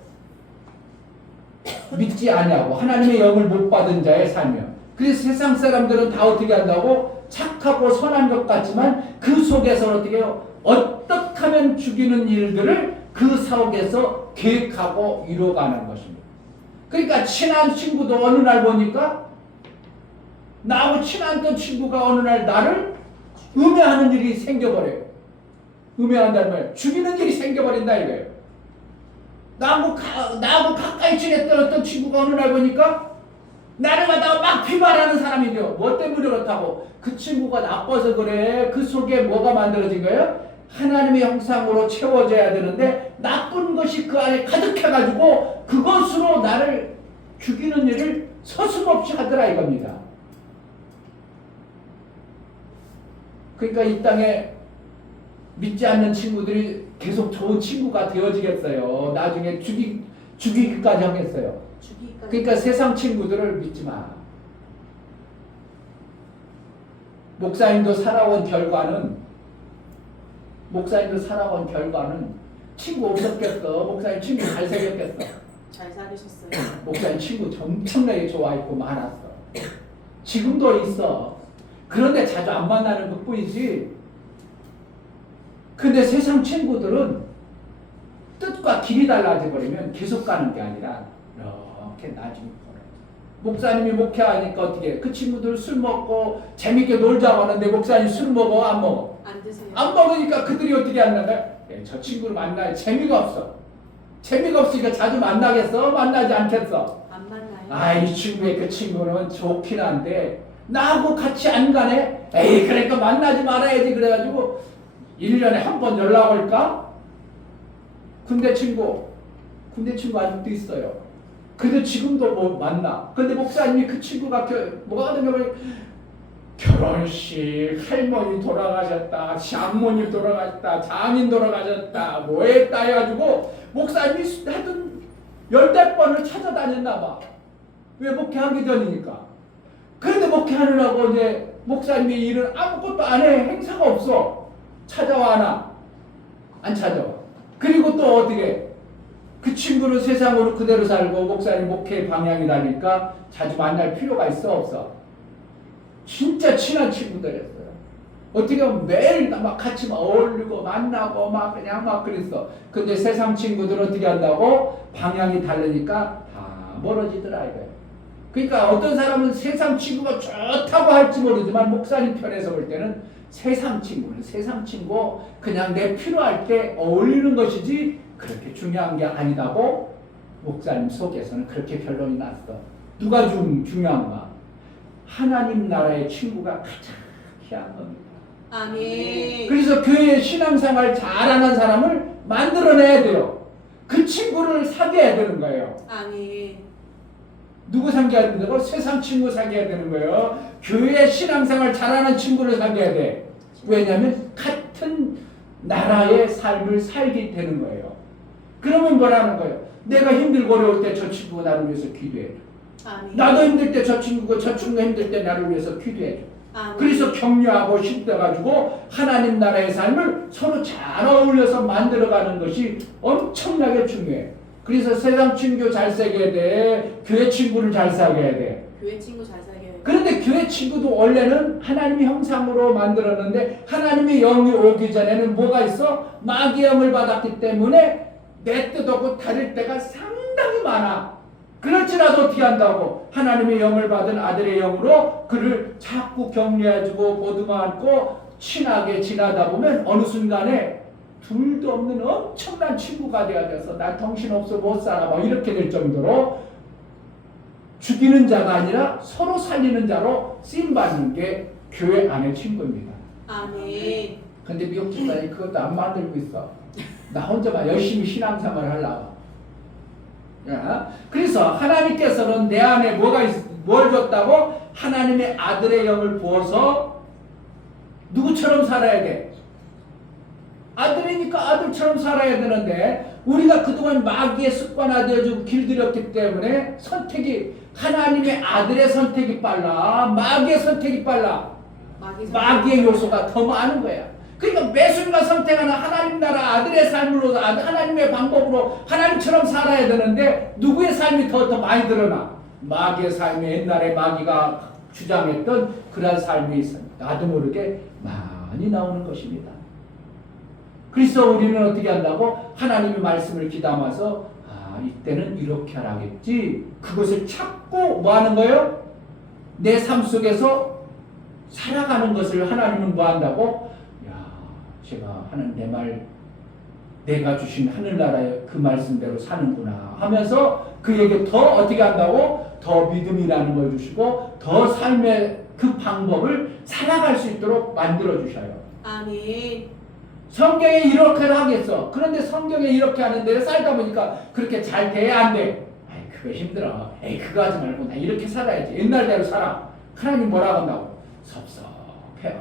믿지 아니하고 하나님의 영을 못 받은 자의 삶이야. 그래서 세상 사람들은 다 어떻게 한다고? 착하고 선한 것 같지만 그 속에서 어떻게 해요? 어떻게 하면 죽이는 일들을 그 속에서 계획하고 이루어가는 것입니다. 그러니까 친한 친구도 어느 날 보니까 나하고 친한 친구가 어느 날 나를 음해하는 일이 생겨버려요. 음해한다는 말, 죽이는 일이 생겨버린다 이거예요. 나하고 가까이 지냈던 어떤 친구가 어느 날 보니까 나를 갖다가 막 비방하는 사람이 돼요. 뭐 때문에 그렇다고? 그 친구가 나빠서 그래. 그 속에 뭐가 만들어진 거예요? 하나님의 형상으로 채워져야 되는데 나쁜 것이 그 안에 가득해가지고 그것으로 나를 죽이는 일을 서슴없이 하더라 이겁니다. 그러니까 이 땅에 믿지 않는 친구들이 계속 좋은 친구가 되어지겠어요. 나중에 죽이기까지 하겠어요. 그러니까 세상 친구들을 믿지 마. 목사님도 살아온 결과는 친구 없었겠어. 목사님 친구 잘생겼겠어. 잘 살으셨어요. 목사님 친구 엄청나게 좋아했고 많았어. 지금도 있어. 그런데 자주 안 만나는 것뿐이지. 근데 세상 친구들은 뜻과 길이 달라져 버리면 계속 가는 게 아니라 이렇게 나중에 보내. 목사님이 목회하니까 어떻게? 그 친구들 술 먹고 재밌게 놀자고 하는데 목사님 술 먹어? 안 먹어? 안 드세요. 안 먹으니까 그들이 어떻게 한다고요? 저 친구를 만나야 재미가 없어. 재미가 없으니까 자주 만나겠어? 만나지 않겠어? 안 만나요. 아, 이 친구의 그 친구는 좋긴 한데 나하고 같이 안 가네? 에이, 그러니까 만나지 말아야지. 그래가지고 1년에 한 번 연락 올까? 군대 친구 아직도 있어요. 근데 지금도 뭐 만나. 근데 목사님이 그 친구가 뭐가 되냐면 결혼식, 할머니 돌아가셨다, 장모님 돌아가셨다, 장인 돌아가셨다, 뭐 했다 해가지고 목사님이 하여튼 10대번을 찾아다녔나 봐. 왜? 목회하기 전이니까. 그런데 목회하느라고 이제 목사님이 일은 아무것도 안 해. 행사가 없어. 찾아와 안 찾아와. 그리고 또 어떻게? 그 친구는 세상으로 그대로 살고 목사님 목회 방향이 나니까 자주 만날 필요가 있어 없어? 진짜 친한 친구들이었어요. 어떻게 보면 매일 막 같이 막 어울리고 만나고 막 그냥 막 그랬어. 근데 세상 친구들은 어떻게 한다고? 방향이 다르니까 다 멀어지더라 이거예요. 그러니까 어떤 사람은 세상 친구가 좋다고 할지 모르지만 목사님 편에서 볼 때는 세상 친구 그냥 내 필요할 때 어울리는 것이지 그렇게 중요한 게 아니다고 목사님 속에서는 그렇게 결론이 났어. 누가 중요한가? 하나님 나라의 친구가 가장 귀한 겁니다. 아멘. 그래서 교회 신앙생활 잘하는 사람을 만들어내야 돼요. 그 친구를 사귀어야 되는 거예요. 아멘. 누구 사귀어야 된다고? 세상 친구 사귀어야 되는 거예요. 교회 신앙생활 잘하는 친구를 사귀어야 돼. 왜냐하면 같은 나라의 삶을 살게 되는 거예요. 그러면 뭐라는 거예요? 내가 힘들고 어려울 때 저 친구가 나를 위해서 기도해 줘. 아멘. 나도 힘들 때 저 친구가 힘들 때 나를 위해서 기도해 줘. 아멘. 그래서 격려하고 힘써가지고 하나님 나라의 삶을 서로 잘 어울려서 만들어가는 것이 엄청나게 중요해요. 그래서 세상 친구 잘 사귀어야 돼. 교회 친구를 잘 사귀어야 돼. 교회 친구 잘 사귀어야 돼. 그런데 교회 친구도 원래는 하나님의 형상으로 만들었는데 하나님의 영이 오기 전에는 뭐가 있어? 마귀의 영을 받았기 때문에 내 뜻하고 다를 때가 상당히 많아. 그렇지라도 어떻게 한다고? 하나님의 영을 받은 아들의 영으로 그를 자꾸 격려해주고 보듬어 안고 친하게 지나다 보면 어느 순간에 둘도 없는 엄청난 친구가 되어져서 나 정신없어 못 살아 뭐 이렇게 될 정도로 죽이는 자가 아니라 서로 살리는 자로 쓰임받는 게 교회 안의 친구입니다. 아멘. 근데 미국 집사님이 그것도 안 만들고 있어. 나 혼자만 열심히 신앙생활을 하려고. 야, 그래서 하나님께서는 내 안에 뭘 줬다고? 하나님의 아들의 영을 부어서 누구처럼 살아야 돼? 아들이니까 아들처럼 살아야 되는데 우리가 그동안 마귀의 습관화되어지고 길들였기 때문에 선택이 하나님의 아들의 선택이 빨라. 마귀의 선택이 빨라. 마귀의 요소가 더 많은 거야. 그러니까 매 순간 선택하는 하나님 나라 아들의 삶으로 하나님의 방법으로 하나님처럼 살아야 되는데 누구의 삶이 더 많이 드러나? 마귀의 삶이 옛날에 마귀가 주장했던 그런 삶이 나도 모르게 많이 나오는 것입니다. 그래서 우리는 어떻게 한다고? 하나님의 말씀을 귀담아서 이때는 이렇게 하라겠지. 그것을 찾고 뭐 하는 거예요? 내 삶 속에서 살아가는 것을 하나님은 뭐 한다고? 제가 하는 내 말, 내가 주신 하늘나라의 그 말씀대로 사는구나 하면서 그에게 더 어떻게 한다고? 더 믿음이라는 걸 주시고 더 삶의 그 방법을 살아갈 수 있도록 만들어 주셔요. 아멘. 성경에 이렇게 하겠어. 그런데 성경에 이렇게 하는데 살다 보니까 그렇게 잘 돼야 안 돼. 아이 그거 힘들어. 에이 그거 하지 말고 나 이렇게 살아야지. 옛날대로 살아. 하나님 뭐라고 한다고? 섭섭해요.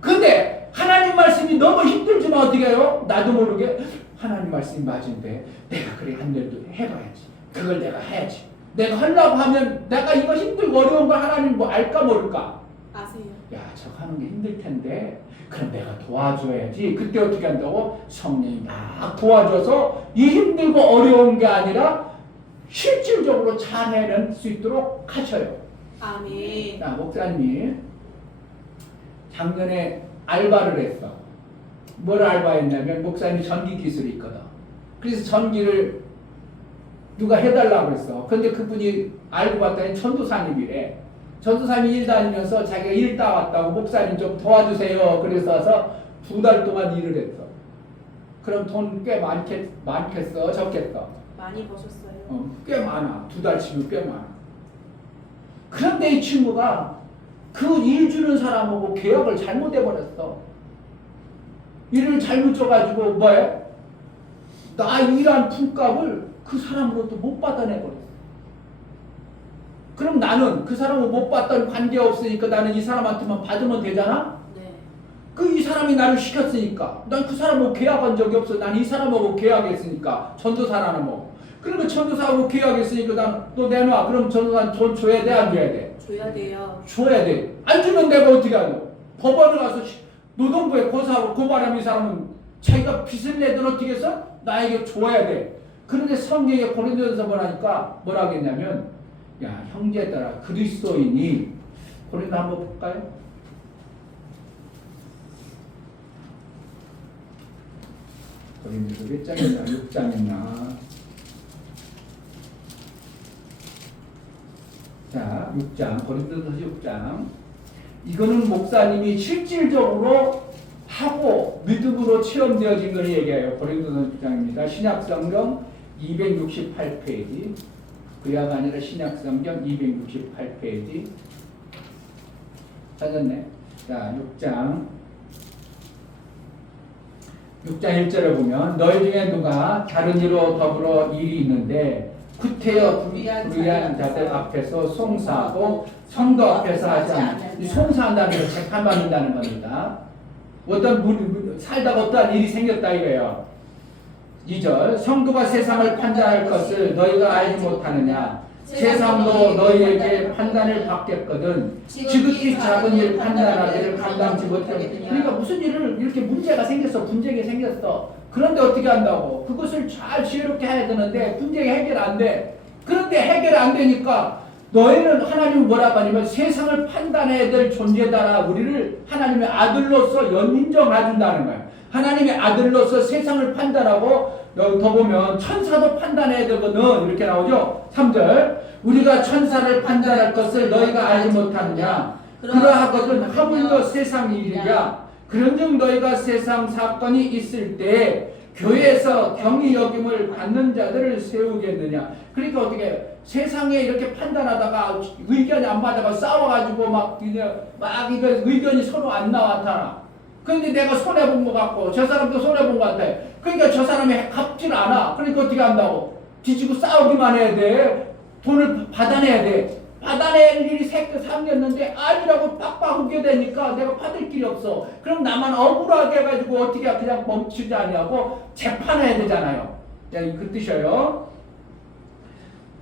근데 하나님 말씀이 너무 힘들지만 어떻게 해요? 나도 모르게 하나님 말씀이 맞은데 내가 그래 한 일도 해봐야지. 그걸 내가 해야지. 내가 하려고 하면 내가 이거 힘들고 어려운 걸 하나님 뭐 알까 모를까? 아세요. 야 저거 하는 게 힘들 텐데 그럼 내가 도와줘야지. 그때 어떻게 한다고? 성령이 막 도와줘서 이 힘들고 어려운 게 아니라 실질적으로 잘 해낼 수 있도록 하셔요. 아멘. 자, 목사님이 작년에 알바를 했어. 뭘 알바했냐면 목사님이 전기 기술이 있거든. 그래서 전기를 누가 해달라고 했어. 근데 그분이 알고 봤더니 전도사님이래. 전도사님이 일 다니면서 자기가 일 따왔다고 목사님 좀 도와주세요. 그래서 와서 2달 동안 일을 했어. 그럼 돈 꽤 많겠어? 적겠어? 많이 버셨어요. 꽤 많아. 2달 치면 꽤 많아. 그런데 이 친구가 그 일 주는 사람하고 계약을 잘못해버렸어. 일을 잘못 줘가지고 뭐해? 나 일한 품값을 그 사람으로부터 못 받아내버렸어. 그럼 나는 그 사람을 못 받던 관계없으니까 나는 이 사람한테만 받으면 되잖아? 네. 이 사람이 나를 시켰으니까 난 그 사람하고 계약한 적이 없어. 난 이 사람하고 계약했으니까 전도사라는 뭐. 그러면 전도사하고 계약했으니까 난 너 내놔. 그럼 전도사는 돈 줘야 돼? 안 줘야 돼? 줘야 돼요. 줘야 돼. 안 주면 내가 어떻게 하노? 법원을 가서 노동부에 고소하고 고발하면 이 사람은 자기가 빚을 내든 어떻게 해서 나에게 줘야 돼. 그런데 성경에 고린도전서 보니까 뭐라고 했냐면 야 형제들아 그리스도인이 고린도 한번 볼까요? 고린도서 몇 장이나 6장이나 자 6장 고린도서 6장 이거는 목사님이 실질적으로 하고 믿음으로 체험되어진 걸 얘기해요. 고린도서 6장입니다. 신약성경 268페이지 구약 아니라 신약성경 268페이지 찾았네. 자 6장 1절에 보면 너희 중에 누가 다른 이로 더불어 일이 있는데 구태여 불의한 자들 앞에서 송사하고 성도 앞에서 하지 않는 송사한다는 건 재판받는다는 겁니다. 어떤 살다가 어떠한 일이 생겼다 이거예요. 2절 성도가 세상을 판단할 것을 너희가 알지 못하느냐 세상도 너희에게 판단을 받겠거든 지극히 작은 일 판단하기를 감당치 못하겠느냐. 그러니까 무슨 일을 이렇게 문제가 생겼어. 분쟁이 생겼어. 그런데 어떻게 한다고? 그것을 잘 지혜롭게 해야 되는데 분쟁이 해결 안 돼. 그런데 해결 안 되니까 너희는 하나님은 뭐라고 하냐면 세상을 판단해야 될 존재다라 우리를 하나님의 아들로서 인정해준다는 거예요. 하나님의 아들로서 세상을 판단하고 여기 더 보면 천사도 판단해야 되거든 이렇게 나오죠. 3절 우리가 천사를 판단할 것을 너희가 알지 못하느냐 그러하거든 하물며 세상 일이야. 그런즉 너희가 세상 사건이 있을 때 교회에서 경히 여김을 받는 자들을 세우겠느냐. 그러니까 어떻게 세상에 이렇게 판단하다가 의견이 안 맞아가 싸워가지고 막 이거 의견이 서로 안 나타나. 근데 내가 손해본 것 같고 저 사람도 손해본 것 같아. 그러니까 저 사람이 갚질 않아. 그러니까 어떻게 한다고? 뒤지고 싸우기만 해야 돼. 돈을 받아내야 돼. 받아낼 일이 생겼는데 아니라고 빡빡 우게 되니까 내가 받을 길이 없어. 그럼 나만 억울하게 해가지고 어떻게 그냥 멈추지 아니하고 재판해야 되잖아요. 그 뜻이에요.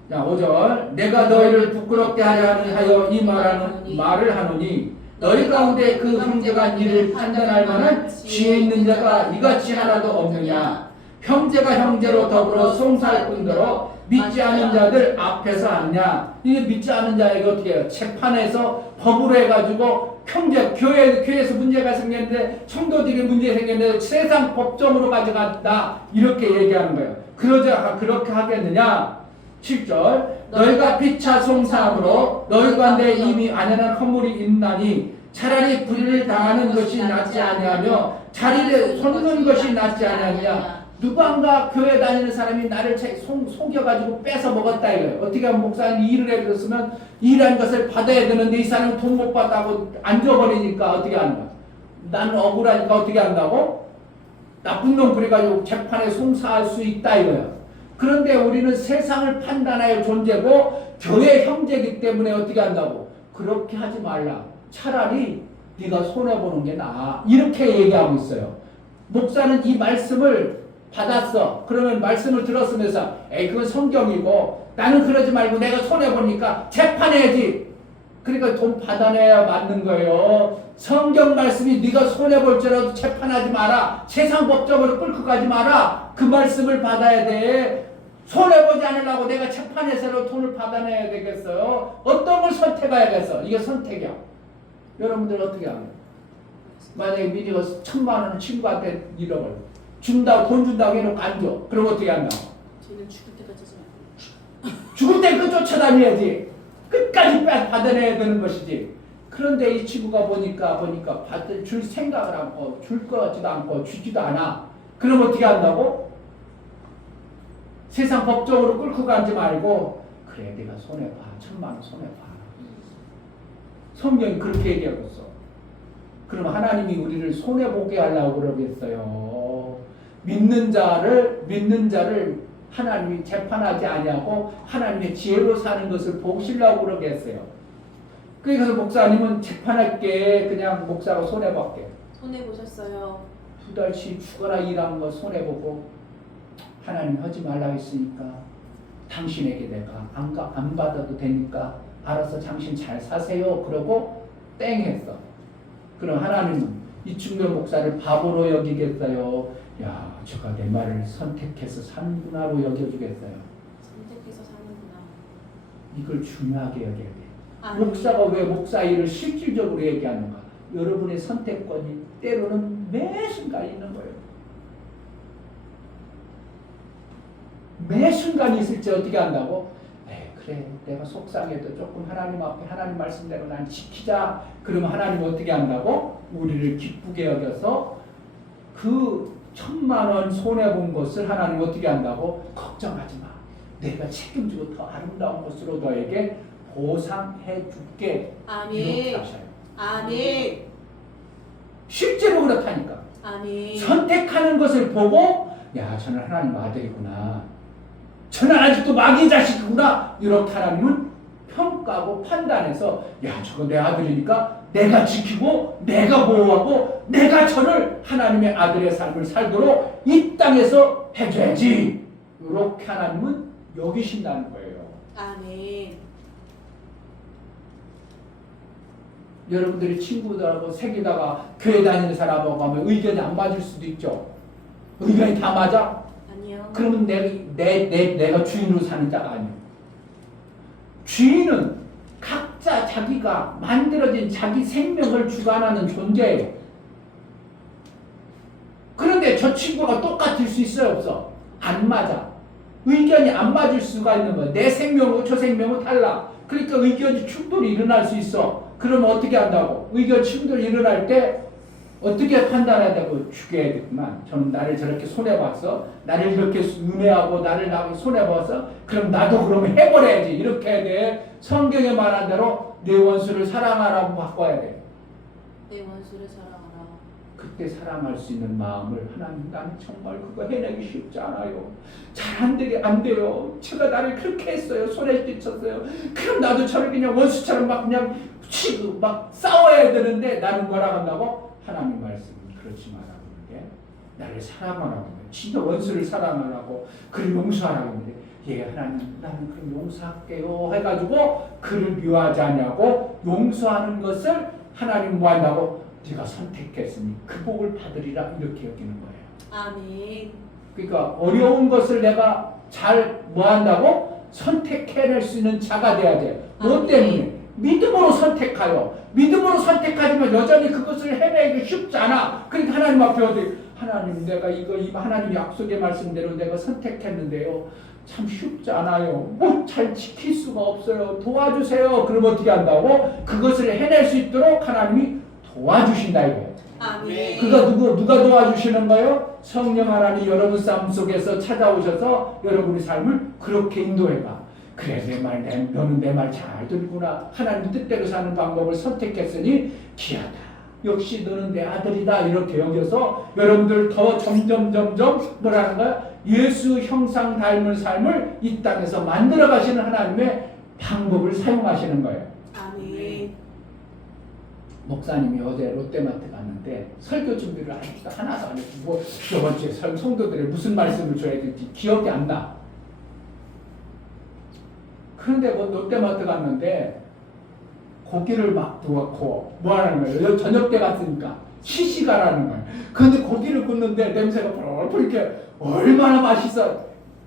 자, 5절 내가 너희를 부끄럽게 하여 이 말을 하노니 너희 가운데 그 형제가 이를 판단할 만한 지혜 있는 자가 이같이 하나도 없느냐. 형제가 형제로 더불어 송사할 뿐더러 믿지 않은 자들 앞에서 하느냐. 이게 믿지 않은 자에게 어떻게 해요? 재판에서 법으로 해가지고 교회에서 문제가 생겼는데 성도들이 문제 생겼는데 세상 법정으로 가져갔다 이렇게 얘기하는 거예요. 그렇게 하겠느냐. 7절 너희가 피차 송사함으로 너희 가운데 이미 안연한 허물이 있나니 차라리 불의를 당하는 것이 낫지 아니하며 자리를 솟는 것이 낫지 아니하냐. 누군가 교회 다니는 사람이 나를 속여가지고 뺏어 먹었다 이거예요. 어떻게 하면 목사님이 일을 해줬으면 일한 것을 받아야 되는데 이 사람은 돈 못 받다고 앉아버리니까 어떻게 하는 거야. 나는 억울하니까 어떻게 한다고? 나쁜 놈 부려가지고 재판에 송사할 수 있다 이거예요. 그런데 우리는 세상을 판단할 존재고 교회 형제이기 때문에 어떻게 한다고? 그렇게 하지 말라. 차라리 네가 손해보는 게 나아. 이렇게 얘기하고 있어요. 목사는 이 말씀을 받았어. 그러면 말씀을 들었으면서 에이 그건 성경이고 나는 그러지 말고 내가 손해보니까 재판해야지. 그러니까 돈 받아내야 맞는 거예요. 성경 말씀이 네가 손해볼지라도 재판하지 마라. 세상 법정으로 끌고 가지 마라. 그 말씀을 받아야 돼. 손해보지 않으려고 내가 재판에서 돈을 받아내야 되겠어요? 어떤 걸 선택해야겠어? 이게 선택이야. 여러분들 어떻게 하면? 만약에 민이가 1,000만 원을 친구한테 잃어버려. 돈 준다고 해놓고 안 줘. 그럼 어떻게 한다고? 쟤는 죽을 때까지 죽을 때까지 쫓아다녀야지. 끝까지 받아내야 되는 것이지. 그런데 이 친구가 보니까 줄 생각을 않고 줄 것 같지도 않고 주지도 않아. 그럼 어떻게 한다고? 세상 법적으로 끌고 가지 말고 그래 내가 손해봐. 1,000만 원 손해봐. 성경이 그렇게 얘기하고 있어. 그럼 하나님이 우리를 손해보게 하려고 그러겠어요. 믿는 자를 하나님이 재판하지 아니하고 하나님의 지혜로 사는 것을 보시려고 그러겠어요. 그래서 목사님은 재판할게. 그냥 목사가 손해볼게. 손해보셨어요. 2달치 죽어라 일한 거 손해보고 하나님 하지 말라 했으니까 당신에게 내가 안 받아도 되니까 알아서 당신 잘 사세요. 그러고 땡 했어. 그럼 하나님은 이 중년 목사를 바보로 여기겠어요? 야, 저가 내 말을 선택해서 사는구나로 여겨주겠어요. 선택해서 사는구나. 이걸 중요하게 여겨야 돼. 아멘. 목사가 왜 목사 일을 실질적으로 얘기하는가? 여러분의 선택권이 때로는 매 순간 있는 거예요. 매 순간 있을 때 어떻게 한다고? 그래 내가 속상해도 조금 하나님 앞에 하나님 말씀대로 난 지키자. 그러면 하나님은 어떻게 한다고? 우리를 기쁘게 여겨서 그 1,000만 원 손해본 것을 하나님 어떻게 한다고? 걱정하지 마. 내가 책임지고 더 아름다운 것으로 너에게 보상해 줄게. 아멘. 이렇게 하셔요. 아멘. 실제로 그렇다니까. 아멘. 선택하는 것을 보고 야 저는 하나님 아들이구나. 저는 아직도 마귀 자식이구나. 이렇게 하나님은 평가하고 판단해서 야 저거 내 아들이니까 내가 지키고 내가 보호하고 내가 저를 하나님의 아들의 삶을 살도록 이 땅에서 해줘야지. 이렇게 하나님은 여기신다는 거예요. 아멘. 여러분들이 친구들하고 새기다가 교회 다니는 사람하고 하면 의견이 안 맞을 수도 있죠. 의견이 다 맞아? 아니요. 그러면 내가 주인으로 사는 자가 아니에요. 주인은 각자 자기가 만들어진 자기 생명을 주관하는 존재예요. 그런데 저 친구가 똑같을 수 있어요, 없어? 안 맞아. 의견이 안 맞을 수가 있는 거야. 내 생명하고 저 생명은 달라. 그러니까 의견이 충돌이 일어날 수 있어. 그러면 어떻게 한다고? 의견 충돌이 일어날 때 어떻게 판단해야 되고? 죽여야 되구만. 저는 나를 저렇게 손해봤어. 나를 이렇게 은혜하고 나를 손해봐서 그럼 나도 그러면 해버려야지. 이렇게 해야 돼. 성경에 말한 대로 내 원수를 사랑하라고 바꿔야 돼. 내 원수를 사랑하라. 그때 사랑할 수 있는 마음을 하나님, 나는 정말 그거 해내기 쉽지 않아요. 잘 안 돼요. 제가 나를 그렇게 했어요. 손에 끼쳤어요. 그럼 나도 저를 그냥 원수처럼 막 그냥 치고 막 싸워야 되는데 나는 뭐라 한다고? 하나님 말씀은 그렇지 말라고 하는데 나를 사랑하라고 하는데 진짜 원수를 사랑하라고 그를 용서하라고 하는데 예 하나님 나는 그럼 용서할게요 해가지고 그를 미워하지 않냐고 용서하는 것을 하나님 뭐 한다고? 네가 선택했으니 그 복을 받으리라 이렇게 여기는 거예요. 아멘. 그러니까 어려운 것을 내가 잘 뭐 한다고? 선택해낼 수 있는 자가 돼야 돼. 뭐 때문에? 믿음으로 선택하여. 믿음으로 선택하지만 여전히 그것을 해내기 쉽지 않아. 그러니까 하나님 앞에 어디 하나님 내가 이거 하나님 약속의 말씀대로 내가 선택했는데요. 참 쉽지 않아요. 뭐 잘 지킬 수가 없어요. 도와주세요. 그럼 어떻게 한다고? 그것을 해낼 수 있도록 하나님이 도와주신다 이거예요. 아멘. 그가 누가 도와주시는 거예요? 성령 하나님 여러분 삶 속에서 찾아오셔서 여러분의 삶을 그렇게 인도해가. 그래 너는 내 말 잘 듣구나. 하나님 뜻대로 사는 방법을 선택했으니 귀하다. 역시 너는 내 아들이다. 이렇게 여겨서 여러분들 더 점점 뭐라는 거야? 예수 형상 닮은 삶을 이 땅에서 만들어 가시는 하나님의 방법을 사용하시는 거예요. 아멘. 목사님이 어제 롯데마트 갔는데 설교 준비를 하니까 하나도 안 했고 뭐 저번 주에 성도들의 무슨 말씀을 줘야 될지 기억이 안 나. 그런데 뭐 롯데마트 갔는데 고기를 막 두었고 뭐 하는 거예요? 저녁 때 갔으니까 시시가라는 거예요. 그런데 고기를 굽는데 냄새가 펄펄 이렇게 얼마나 맛있어.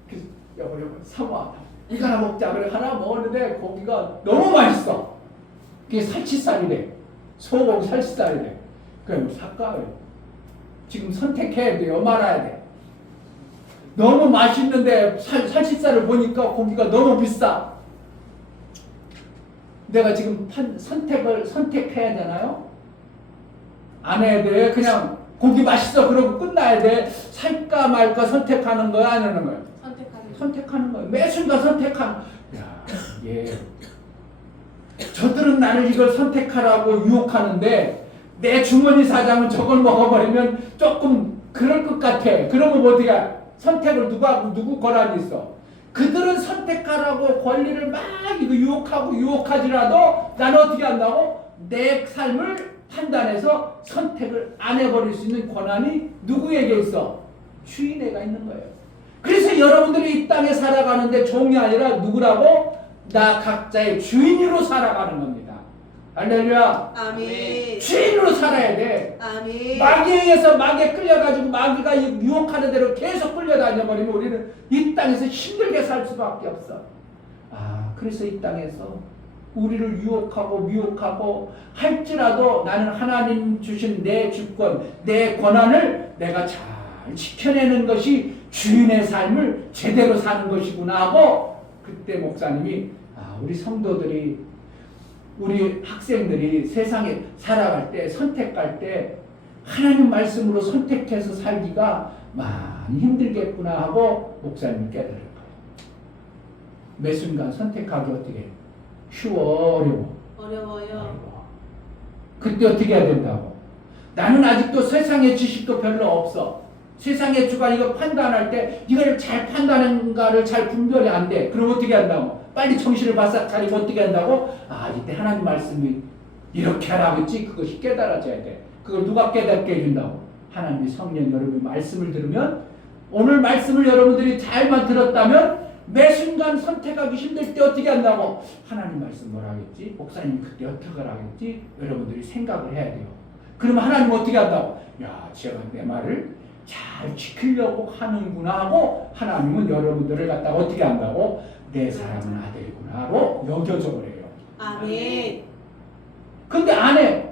그래서 여보 사모아 이거 하나 먹자. 그래 하나 먹었는데 고기가 너무 맛있어. 그게 살치살이래. 소고기 살치살이래. 그럼 살까? 지금 선택해야 돼요. 말아야 돼. 너무 맛있는데 살치살을 보니까 고기가 너무 비싸. 내가 지금 선택해야 되나요? 안 해야 돼. 그냥 고기 맛있어 그러고 끝나야 돼. 살까 말까 선택하는 거야? 안 하는 거야? 선택하는 거야. 매 순간 선택하는 거야. 예. 저들은 나를 이걸 선택하라고 유혹하는데 내 주머니 사장은 저걸 먹어버리면 조금 그럴 것 같아. 그러면 어디가 선택을 누구 권한이 있어? 그들은 선택하라고 권리를 막 이거 유혹하지라도 나는 어떻게 한다고? 내 삶을 판단해서 선택을 안 해버릴 수 있는 권한이 누구에게 있어? 주인에게 있는 거예요. 그래서 여러분들이 이 땅에 살아가는데 종이 아니라 누구라고? 나 각자의 주인으로 살아가는 겁니다. 할렐루야. 아멘. 주인으로 살아야 돼. 아멘. 마귀에 의해서 마귀에 끌려가지고 마귀가 유혹하는 대로 계속 끌려다녀버리면 우리는 이 땅에서 힘들게 살 수밖에 없어. 그래서 이 땅에서 우리를 유혹하고 미혹하고 할지라도 나는 하나님 주신 내 주권, 내 권한을 내가 잘 지켜내는 것이 주인의 삶을 제대로 사는 것이구나 하고 그때 목사님이 우리 성도들이 우리 학생들이 세상에 살아갈 때 선택할 때 하나님 말씀으로 선택해서 살기가 많이 힘들겠구나 하고 목사님이 깨달을 거예요. 매 순간 선택하기 어떻게 쉬워 어려워요. 그때 어떻게 해야 된다고? 나는 아직도 세상의 지식도 별로 없어. 세상의 주관 이거 판단할 때 이걸 잘 판단한가를 잘 분별이 안 돼. 그럼 어떻게 한다고? 빨리 정신을 바싹 차리고 어떻게 한다고? 이때 하나님 말씀이 이렇게 하라겠지. 그것이 깨달아져야 돼. 그걸 누가 깨닫게 해준다고? 하나님의 성령 여러분이 말씀을 들으면 오늘 말씀을 여러분들이 잘만 들었다면 매 순간 선택하기 힘들 때 어떻게 한다고? 하나님 말씀 뭐라 하겠지? 목사님이 그때 어떻게 하겠지? 여러분들이 생각을 해야 돼요. 그러면 하나님 어떻게 한다고? 제가 내 말을 잘 지키려고 하는구나 하고 하나님은 여러분들을 갖다가 어떻게 한다고? 내 사랑은 아들이구나로 여겨져 버려요. 아멘. 근데 안 해.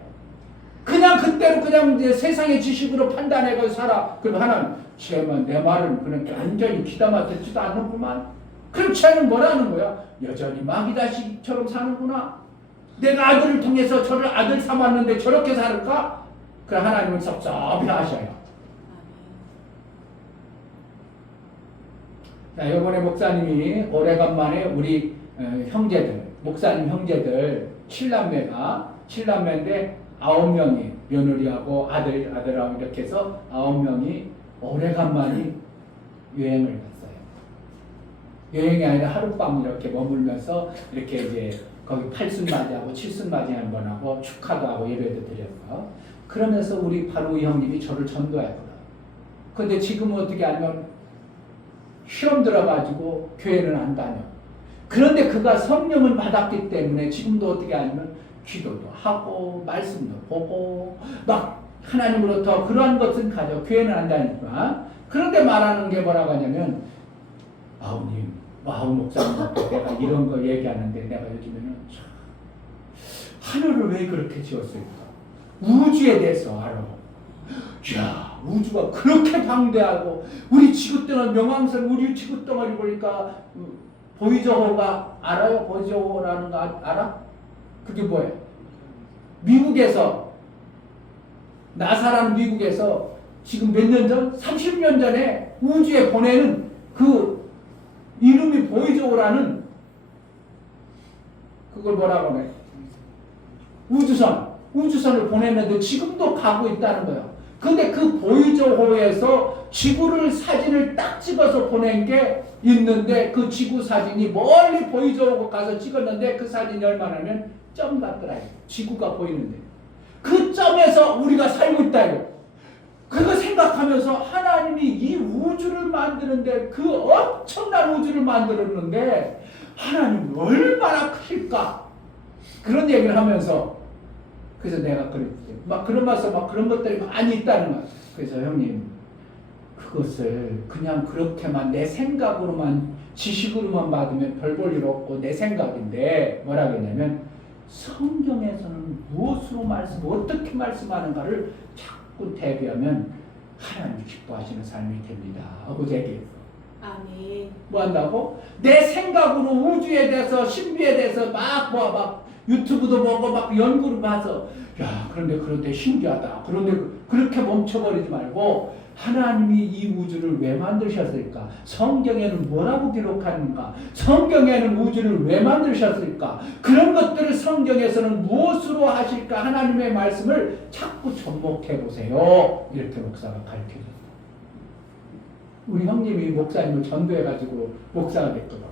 그냥 그대로 그냥 이제 세상의 지식으로 판단해서 살아. 그럼 하나님, 쟤만 내 말은 그냥 완전히 귀담아 듣지도 않는구만. 그럼 쟤는 뭐라는 거야? 여전히 마귀다시처럼 사는구나. 내가 아들을 통해서 저를 아들 삼았는데 저렇게 살을까? 그럼 하나님은 섭섭해 하셔요. 자, 이번에 목사님이 오래간만에 우리 형제들, 목사님 형제들 7남매인데 9명이 며느리하고 아들하고 이렇게 해서 9명이 오래간만에 여행을 갔어요. 여행이 아니라 하룻밤 이렇게 머물면서 이렇게 이제 거기 8순맞이하고 7순맞이 한번 하고 축하도 하고 예배도 드렸어. 그러면서 우리 바로 이 형님이 저를 전도했거든. 근데 지금은 어떻게 하면 시험 들어가지고 교회는 안 다녀. 그런데 그가 성령을 받았기 때문에 지금도 어떻게 하냐면 기도도 하고 말씀도 보고 막 하나님으로부터 그러한 것은 가져. 교회는 안 다니지만. 그런데 말하는 게 뭐라고 하냐면 아우님, 아우 목사님한테 내가 이런 거 얘기하는데 내가 요즘에는 하늘을 왜 그렇게 지었을까? 우주에 대해서 알아. 야, 우주가 그렇게 방대하고 우리 지구덩어리 명왕성 우리 지구덩어리 보니까 보이저호가 알아요? 보이저호라는 거 알아? 그게 뭐예요? 미국에서 나사라는 미국에서 지금 몇 년 전? 30년 전에 우주에 보내는 그 이름이 보이저호라는 그걸 뭐라고 해? 우주선을 보냈는데 지금도 가고 있다는 거예요. 근데 그 보이저호에서 지구를 사진을 딱 찍어서 보낸 게 있는데 그 지구 사진이 멀리 보이저호 가서 찍었는데 그 사진이 얼마나면 점 같더라고요. 지구가 보이는데 그 점에서 우리가 살고 있다요. 그거 생각하면서 하나님이 이 우주를 만드는데 그 엄청난 우주를 만들었는데 하나님 얼마나 크실까? 그런 얘기를 하면서 그래서 내가 그랬지. 막 그러면서 막 그런 것들이 많이 있다는 거야. 그래서 형님, 그것을 그냥 그렇게만 내 생각으로만 지식으로만 받으면 별 볼 일 없고 내 생각인데 뭐라고 했냐면 성경에서는 무엇으로 어떻게 말씀하는가를 자꾸 대비하면 하나님 기뻐하시는 삶이 됩니다 하고 얘기했어. 아멘. 뭐 한다고? 내 생각으로 우주에 대해서 신비에 대해서 막 유튜브도 보고 막 연구를 봐서 그런데 신기하다. 그런데 그렇게 멈춰버리지 말고 하나님이 이 우주를 왜 만드셨을까? 성경에는 뭐라고 기록하는가? 성경에는 우주를 왜 만드셨을까? 그런 것들을 성경에서는 무엇으로 하실까? 하나님의 말씀을 자꾸 접목해 보세요. 이렇게 목사가 가르쳐줬어요. 우리 형님이 목사님을 전도해가지고 목사가 됐거든.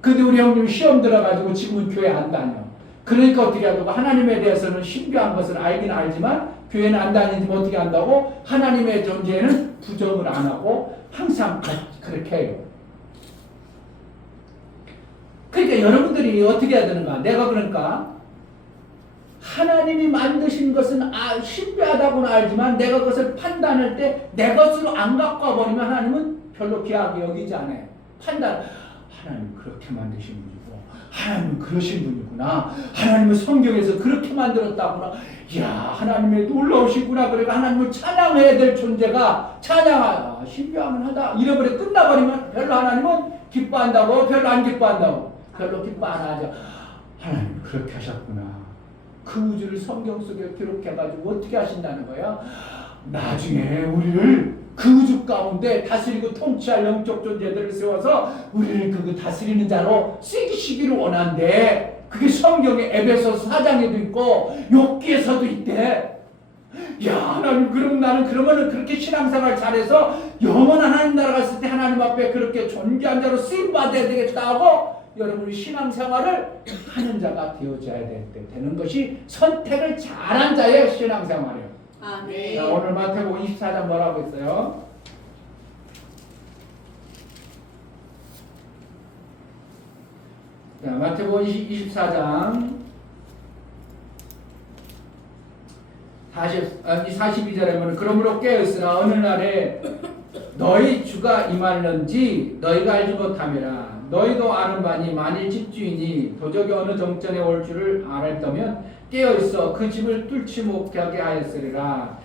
근데 우리 형님이 시험 들어가지고 지금은 교회 안 다녀. 그러니까 어떻게 하고 하나님에 대해서는 신비한 것을 알긴 알지만 교회는 안 다니지만 어떻게 한다고? 하나님의 존재에는 부정을 안 하고 항상 그렇게 해요. 그러니까 여러분들이 어떻게 해야 되는가? 내가 그러니까 하나님이 만드신 것은 신비하다고는 알지만 내가 그것을 판단할 때 내 것으로 안 갖고 와버리면 하나님은 별로 귀하게 여기지 않아요. 하나님 그렇게 만드신 분이고 하나님은 그러신 분이구나. 하나님은 성경에서 그렇게 만들었다구나. 이야, 하나님의 놀라우시구나. 그러니까 하나님을 찬양해야 될 존재가 신비하면 하다 이래버려 끝나버리면 별로 하나님은 기뻐한다고? 별로 안 기뻐한다고? 별로 기뻐 안 하죠. 하나님 그렇게 하셨구나. 그 우주를 성경 속에 기록해가지고 어떻게 하신다는 거야? 나중에 우리를 그 우주 가운데 다스리고 통치할 영적 존재들을 세워서 우리를 그 다스리는 자로 쓰시기를 원한대. 그게 성경의 에베소서 4장에도 있고 욥기에서도 있대. 야, 하나님 그럼 나는 그러면은 그렇게 신앙생활 잘해서 영원한 하나님 나라 갔을 때 하나님 앞에 그렇게 존귀한 자로 쓰임 받아야 되겠다 하고 여러분이 신앙생활을 하는 자가 되어져야 되는 것이 선택을 잘한 자의 신앙생활이에요. 아멘. 자, 오늘 마태복음 24장 뭐라고 했어요? 자, 마태복음 24장 42절에 보면 그러므로 깨어있으나 어느 날에 너희 주가 임하는지 너희가 알지 못함이라. 너희도 아는 바니 만일 집주인이 도적이 어느 정전에 올 줄을 알았다면 깨어있어 그 집을 뚫지 못하게 하였으리라.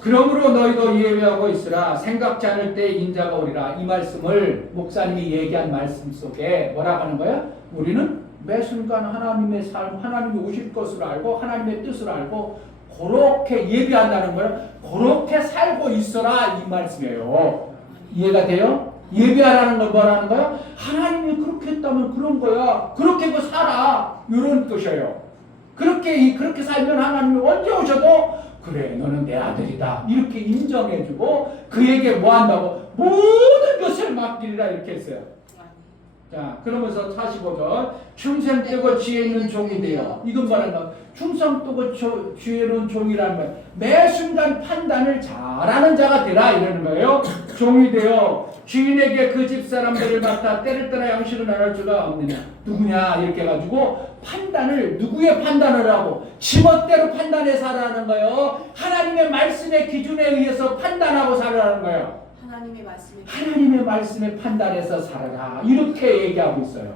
그러므로 너희도 예배하고 있으라. 생각지 않을 때 인자가 오리라. 이 말씀을 목사님이 얘기한 말씀 속에 뭐라고 하는 거야? 우리는 매 순간 하나님의 삶, 하나님이 오실 것을 알고 하나님의 뜻을 알고 그렇게 예배한다는 거예요. 그렇게 살고 있어라 이 말씀이에요. 이해가 돼요? 예배하라는 건 뭐라는 거야? 하나님이 그렇게 했다면 그런 거야. 그렇게 그 살아. 이런 뜻이에요. 그렇게 살면 하나님이 언제 오셔도 그래 너는 내 아들이다 이렇게 인정해주고 그에게 뭐 한다고? 모든 것을 맡기리라 이렇게 했어요. 자 그러면서 45절 충성 뜨고 지혜 있는 종이 되어. 이건 뭐라는 거야? 충성 뜨고 지혜 있는 종이라는 거예요. 매 순간 판단을 잘하는 자가 되라 이러는 거예요. 종이 되어 주인에게 그 집 사람들을 맡아 때를 따라 양식을 나눌 수가 없느냐. 누구냐 이렇게 해가지고 판단을 누구의 판단을 하고 지멋대로 판단해 살아라는 거예요. 하나님의 말씀의 기준에 의해서 판단하고 살아라는 거예요. 하나님의 말씀에 판단해서 살아라 이렇게 얘기하고 있어요.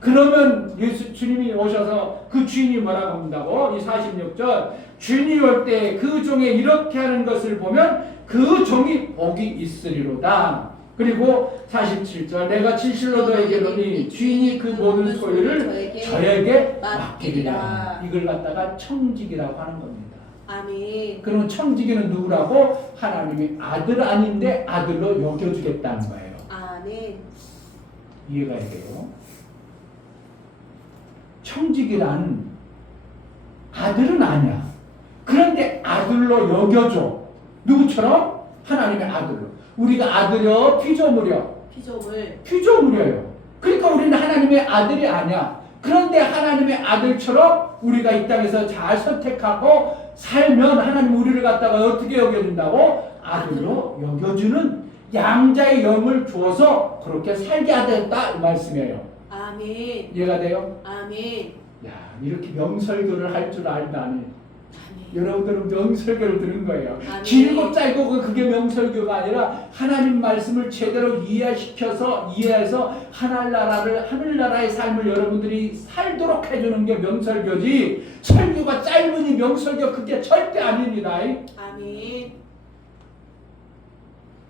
그러면 주님이 오셔서 그 주인이 뭐라고 한다고? 이 46절 주인이 올 때 그 종이 이렇게 하는 것을 보면 그 종이 복이 있으리로다. 그리고 47절 내가 진실로 너에게 이르노니 주인이 그 모든 소유를 저에게 맡기리라. 이걸 갖다가 청직이라고 하는 겁니다. 아멘. 그럼 청지기는 누구라고? 하나님이 아들 아닌데 아들로 여겨주겠다는 거예요. 아멘. 이해가 돼요? 청지기란 아들은 아니야. 그런데 아들로 여겨줘. 누구처럼? 하나님의 아들로. 우리가 아들여 피조물이여. 피조물이에요. 그러니까 우리는 하나님의 아들이 아니야. 그런데 하나님의 아들처럼 우리가 이 땅에서 잘 선택하고 살면 하나님 우리를 갖다가 어떻게 여겨준다고? 아들로 여겨주는 양자의 영을 주어서 그렇게 살게 하겠다 이 말씀이에요. 아멘. 이해가 돼요? 아멘. 야 이렇게 명설교를 할 줄 알다니. 여러분들은 명설교를 들은 거예요. 아멘. 길고 짧고 그게 명설교가 아니라 하나님 말씀을 제대로 이해해서 하늘나라의 삶을 여러분들이 살도록 해주는 게 명설교지. 설교가 짧으니 명설교 그게 절대 아닙니다. 아멘.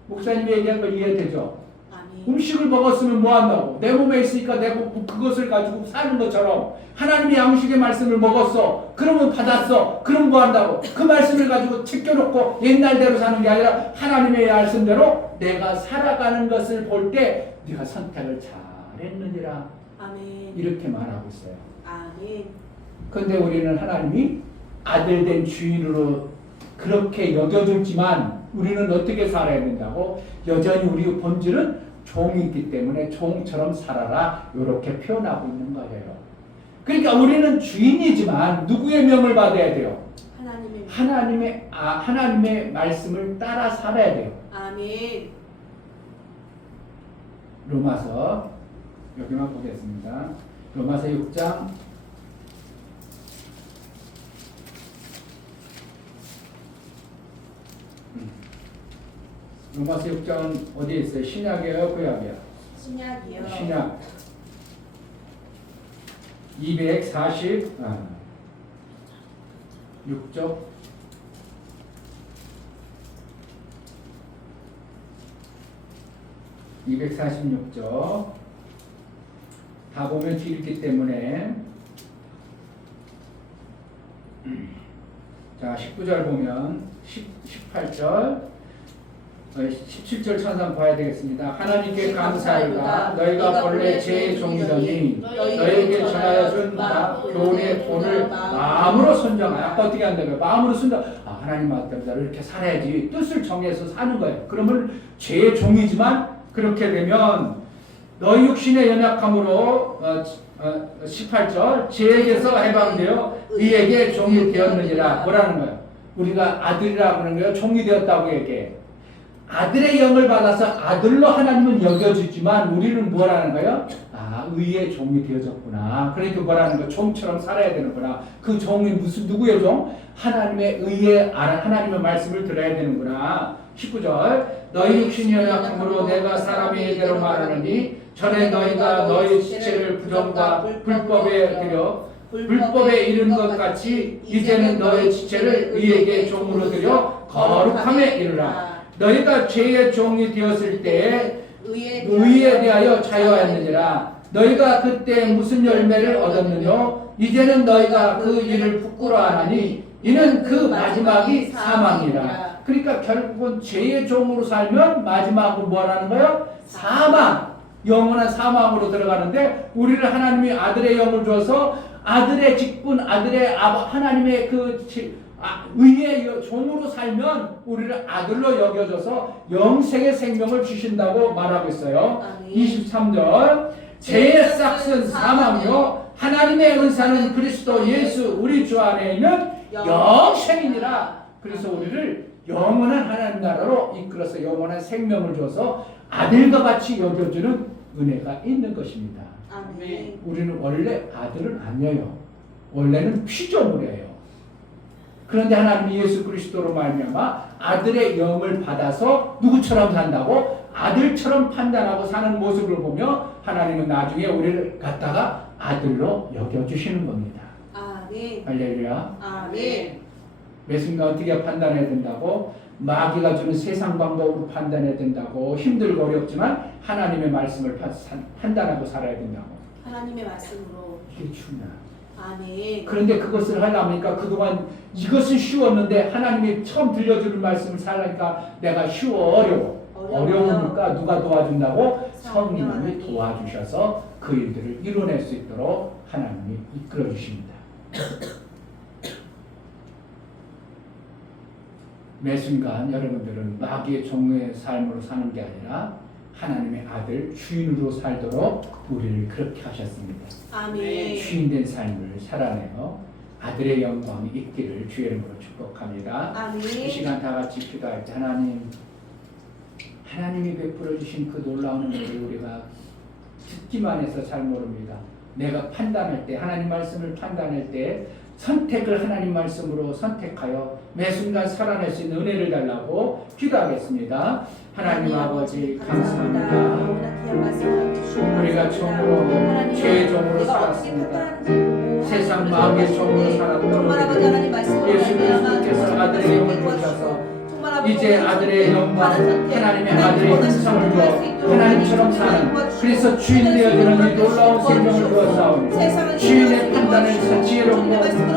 목사님이 얘기한 거 이해되죠? 아멘. 음식을 먹었으면 뭐 한다고? 내 몸에 있으니까 그것을 가지고 사는 것처럼 하나님의 양식의 말씀을 먹었어. 그러면 받았어. 그럼 뭐 한다고? 그 말씀을 가지고 챙겨놓고 옛날대로 사는 게 아니라 하나님의 말씀대로 내가 살아가는 것을 볼 때 네가 선택을 잘했느니라. 아멘. 이렇게 말하고 있어요. 아멘. 그런데 우리는 하나님이 아들된 주인으로 그렇게 여겨줬지만 우리는 어떻게 살아야 된다고? 여전히 우리 본질은 종이 있기 때문에 종처럼 살아라 이렇게 표현하고 있는 거예요. 그러니까 우리는 주인이지만 누구의 명을 받아야 돼요? 하나님의 말씀을 따라 살아야 돼요. 아멘. 로마서 여기만 보겠습니다. 로마서 6장 6장은 어디에 있어요? 신약이에요? 구약이에요? 신약이요. 신약 246쪽 246쪽 다 보면 길기 때문에 자 19절 보면 18절 17절 천상 봐야 되겠습니다. 하나님께 감사하리라. 너희가 본래 제 종이더니 너희에게 전하여 준 교훈의 본을 마음으로 순종하여. 아까 어떻게 한다고요? 마음으로 순종. 하나님 맞답니다. 이렇게 살아야지. 뜻을 정해서 사는 거예요. 그러면 죄의 종이지만 그렇게 되면 너희 육신의 연약함으로 18절 죄에게서 해방되어 의에게 종이 되었느니라. 뭐라는 거예요? 우리가 아들이라고 하는 거예요. 종이 되었다고 얘기해. 아들의 영을 받아서 아들로 하나님은 여겨주지만 우리는 뭐라는 거예요? 아, 의의 종이 되어졌구나. 그러니까 뭐라는 거 종처럼 살아야 되는구나. 그 종이 무슨 누구의 종? 하나님의 의의 하나님의 말씀을 들어야 되는구나. 19절 너희 육신이 연약함으로 내가 사람의 예대로 말하느니 전에 너희가 너희 지체를 부정과 불법에 들여 불법에 이른 것 같이 이제는 너희 지체를 의에게 종으로 들여 거룩함에 이르라. 너희가 죄의 종이 되었을 때에 의에 대하여 자유하였느니라. 너희가 그때 무슨 열매를 얻었느냐? 이제는 너희가 그 일을 부끄러워하나니 이는 그 마지막이 사망이라. 그러니까 결국은 죄의 종으로 살면 마지막은 뭐라는 거예요? 사망, 영원한 사망으로 들어가는데 우리를 하나님이 아들의 영을 줘서 아들의 직분, 아들의 하나님의 의의 종으로 살면 우리를 아들로 여겨줘서 영생의 생명을 주신다고 말하고 있어요. 23절 죄의 싹은 사망이요 하나님의 은사는 그리스도 예수 우리 주 안에 있는 영생이니라. 그래서 우리를 영원한 하나님 나라로 이끌어서 영원한 생명을 줘서 아들과 같이 여겨주는 은혜가 있는 것입니다. 아멘. 우리는 원래 아들은 아니에요. 원래는 피조물이에요. 그런데 하나님이 예수 그리스도로 말미암아 아들의 영을 받아서 누구처럼 산다고? 아들처럼 판단하고 사는 모습을 보며 하나님은 나중에 우리를 갖다가 아들로 여겨주시는 겁니다. 아멘. 할렐루야. 아멘. 매 순간 어떻게 판단해야 된다고? 마귀가 주는 세상 방법으로 판단해야 된다고. 힘들고 어렵지만 하나님의 말씀을 판단하고 살아야 된다고. 하나님의 말씀으로. 이게 중요해요. 아멘. 그런데 그것을 하려니까 그동안 이것은 쉬웠는데 하나님이 처음 들려주는 말씀을 살라니까 내가 어려워. 어려우니까 누가 도와준다고? 성령님이 도와주셔서 그 일들을 이뤄낼 수 있도록 하나님이 이끌어 주십니다. 매 순간 여러분들은 마귀의 종의 삶으로 사는 게 아니라 하나님의 아들 주인으로 살도록 우리를 그렇게 하셨습니다. 아멘. 주인된 삶을 살아내어 아들의 영광이 있기를 주의 이름으로 축복합니다. 아멘. 이 시간 다 같이 기도할 때 하나님이 베풀어 주신 그 놀라운 은혜를 우리가 듣기만 해서 잘 모릅니다. 내가 판단할 때 하나님 말씀을 판단할 때 선택을 하나님 말씀으로 선택하여 매 순간 살아낼 수 있는 은혜를 달라고 기도하겠습니다. 하나님 아버지 감사합니다. 우리가 종으로 죄의 종으로 살았습니다. 세상 마귀의 종으로 살았던 예수 그리스도께서 아들의 영을 주셔서 이제 아들의 영광 하나님의 아들의 형상을 주어 하나님처럼 사는 그래서 주인 되어주는 이 놀라운 생명을 주었사오니 주인의 판단을 지혜롭고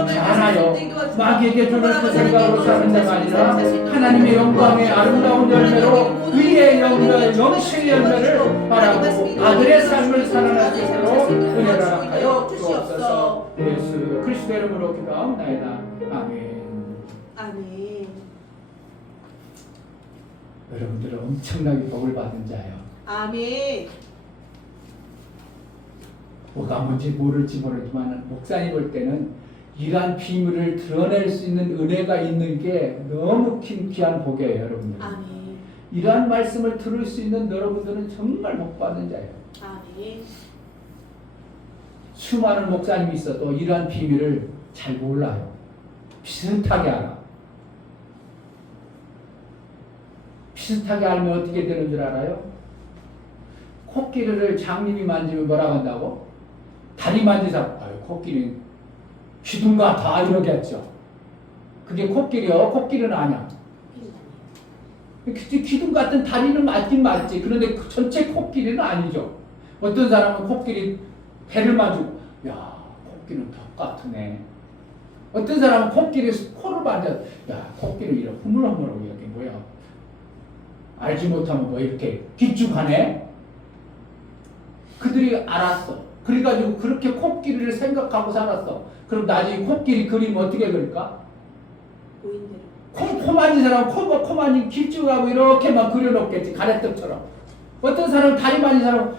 잘하여 마귀에게 주는 그 생각으로 사는 자가 아니라 하나님의 영광의 아름다운 열매로 의의 열매 영생의 열매를 바라고 아들의 삶을 살아날 수 있도록 은혜를 하여 주옵소서. 예수 그리스도의 이름으로 기도하옵나이다. 아멘. 아멘. 여러분들은 엄청나게 복을 받은 자예요. 아멘. 뭐가 뭔지 모를지 모르지만 목사님 볼 때는 이러한 비밀을 드러낼 수 있는 은혜가 있는 게 너무 귀한 복이에요, 여러분들. 아멘. 이러한 말씀을 들을 수 있는 여러분들은 정말 복 받은 자예요. 아멘. 수많은 목사님이 있어도 이러한 비밀을 잘 몰라요. 비슷하게 알아. 비슷하게 알면 어떻게 되는 줄 알아요? 코끼리를 장님이 만지면 뭐라고 한다고? 다리 만지자. 코끼리 귀둥가 다 이러겠죠. 그게 코끼리요. 코끼리는 아니야. 귀둥 같은 다리는 맞긴 맞지. 그런데 전체 코끼리는 아니죠. 어떤 사람은 코끼리 배를 만지고 야 코끼리는 덕 같으네. 어떤 사람은 코끼리 코를 만져 야 코끼리 이렇게 흐물흐물하고 이게 뭐야. 알지 못하면 뭐 이렇게 길쭉하네. 그들이 알았어. 그래가지고 그렇게 코끼리를 생각하고 살았어. 그럼 나중에 코끼리 그림 어떻게 그릴까? 코 만진 사람은 코 만진 길쭉하고 이렇게만 그려놓겠지. 가래떡처럼. 어떤 사람은 다리 만진 사람은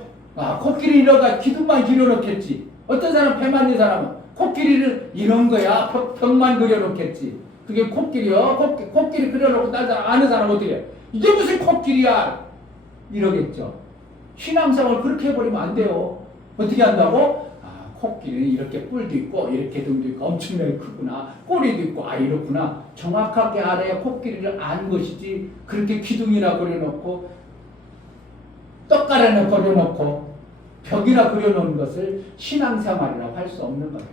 코끼리 이러가 기둥만 그려놓겠지. 어떤 사람은 배 만진 사람은 코끼리를 이런 거야. 벽만 그려놓겠지. 그게 코끼리요. 코끼리 그려놓고 다른 사람 아는 사람 어떻게 해? 이게 무슨 코끼리야? 이러겠죠. 신앙생활 그렇게 해버리면 안 돼요. 어떻게 한다고? 아, 코끼리는 이렇게 뿔도 있고 이렇게 등도 있고 엄청나게 크구나. 꼬리도 있고 아 이렇구나. 정확하게 알아야 코끼리를 아는 것이지 그렇게 기둥이나 그려놓고 떡가래나 그려놓고 벽이나 그려놓은 것을 신앙생활이라고 할 수 없는 거예요.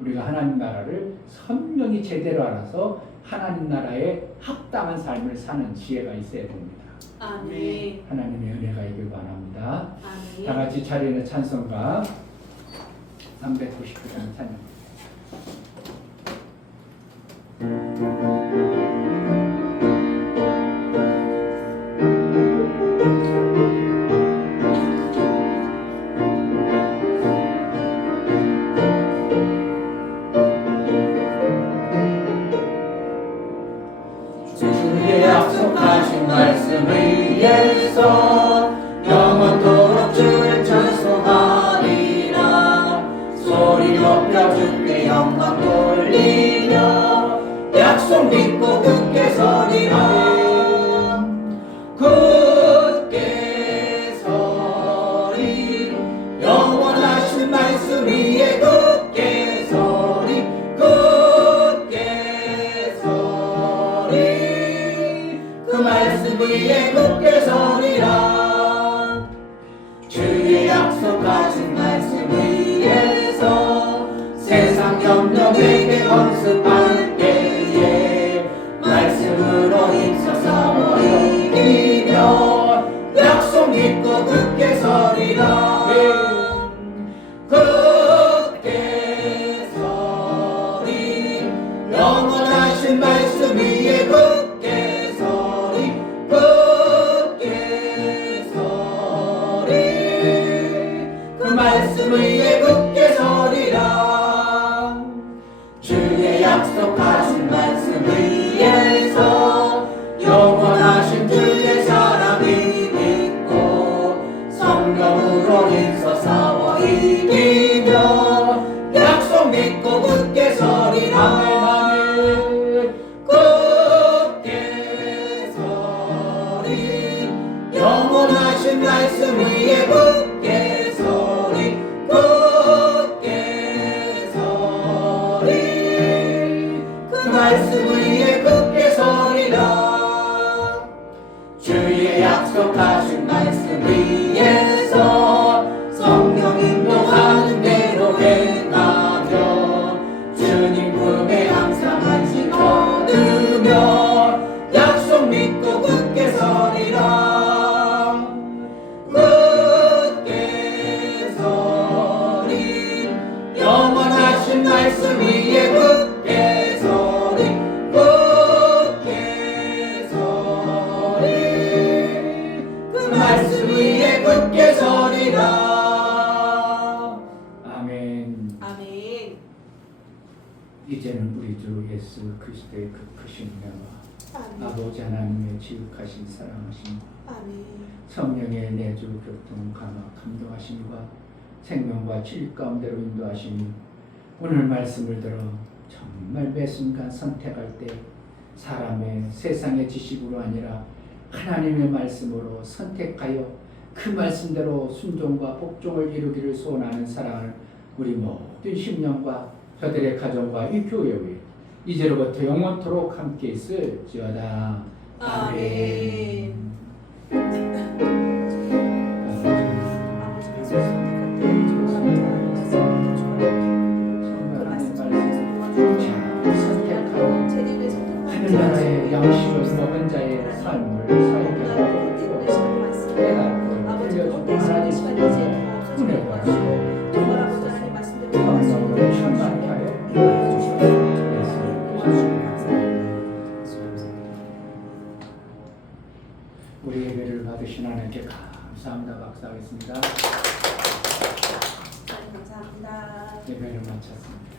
우리가 하나님 나라를 선명히 제대로 알아서 하나님 나라에 합당한 삶을 사는 지혜가 있어야 됩니다. 아멘. 하나님의 은혜가 있길 바랍니다. 아멘. 다 같이 차리는 찬송가 399장 찬양. 주의 약속하신 말씀 위에서 영원토록 주를 찬송하리라. 소리 높여 주께 영광 돌리며 약속 믿고 굳게 서리라. 굳게 서리 영원하신 말씀 위에 굳게 서리. 굳게 서리 그 말씀 위에 굳게 서리라. 주의 약속하신 말씀 위에서 세상 염려에게 엄습할 때에 말씀으로 힘써 싸워 이기며 약속 믿고 굳게 서리라. 굳게 서리 영원하신 말씀 위에 굳게 서리. 굳게 서리 그 말씀 위에 굳게 서리라. 주의 약속하신 말씀 위에서 영원하신 주의 사랑이 믿고 성령으로 힘써 싸워 이기며 약속 믿고 굳게 서리라. 굳게 서리 영원하신 말씀 위에 굳게 서리. 굳게 서리 그 말씀 위에 굳게 서리라. 주의 약속하신 말씀 위에서 성령 인도하는 대로 행하며 주님 품에 항상 안식 얻으며 약속 믿고 굳게 서리라. 굳게 서리 영원하신 말씀 위에 굳게 서리. 굳게 서리 그 말씀 위에 굳게 서리라. 아멘. 아멘. 이제는 우리 주 예수 그리스도의 그 크신 은혜와 아멘. 아버지 하나님의 지극하신 사랑하심과 아멘. 성령의 내주 교통 감화 감동하심과 생명과 진리 가운데로 인도하심이 오늘 말씀을 들어 정말 매 순간 선택할 때 사람의 세상의 지식으로 아니라 하나님의 말씀으로 선택하여 그 말씀대로 순종과 복종을 이루기를 소원하는 사랑을 우리 모든 심령과 저들의 가정과 이 교회 위에 이제로부터 영원토록 함께 있을지어다. 아멘. 하늘나라의 양식을 먹은 자의 삶을 살게 하고 깨닫고 들려주고 하나님 은혜를 성령으로 충만케 하여 우리 예배를 받으신 하나님께 감사합니다. 박수하겠습니다. 감사합니다. 예배를 마쳤습니다.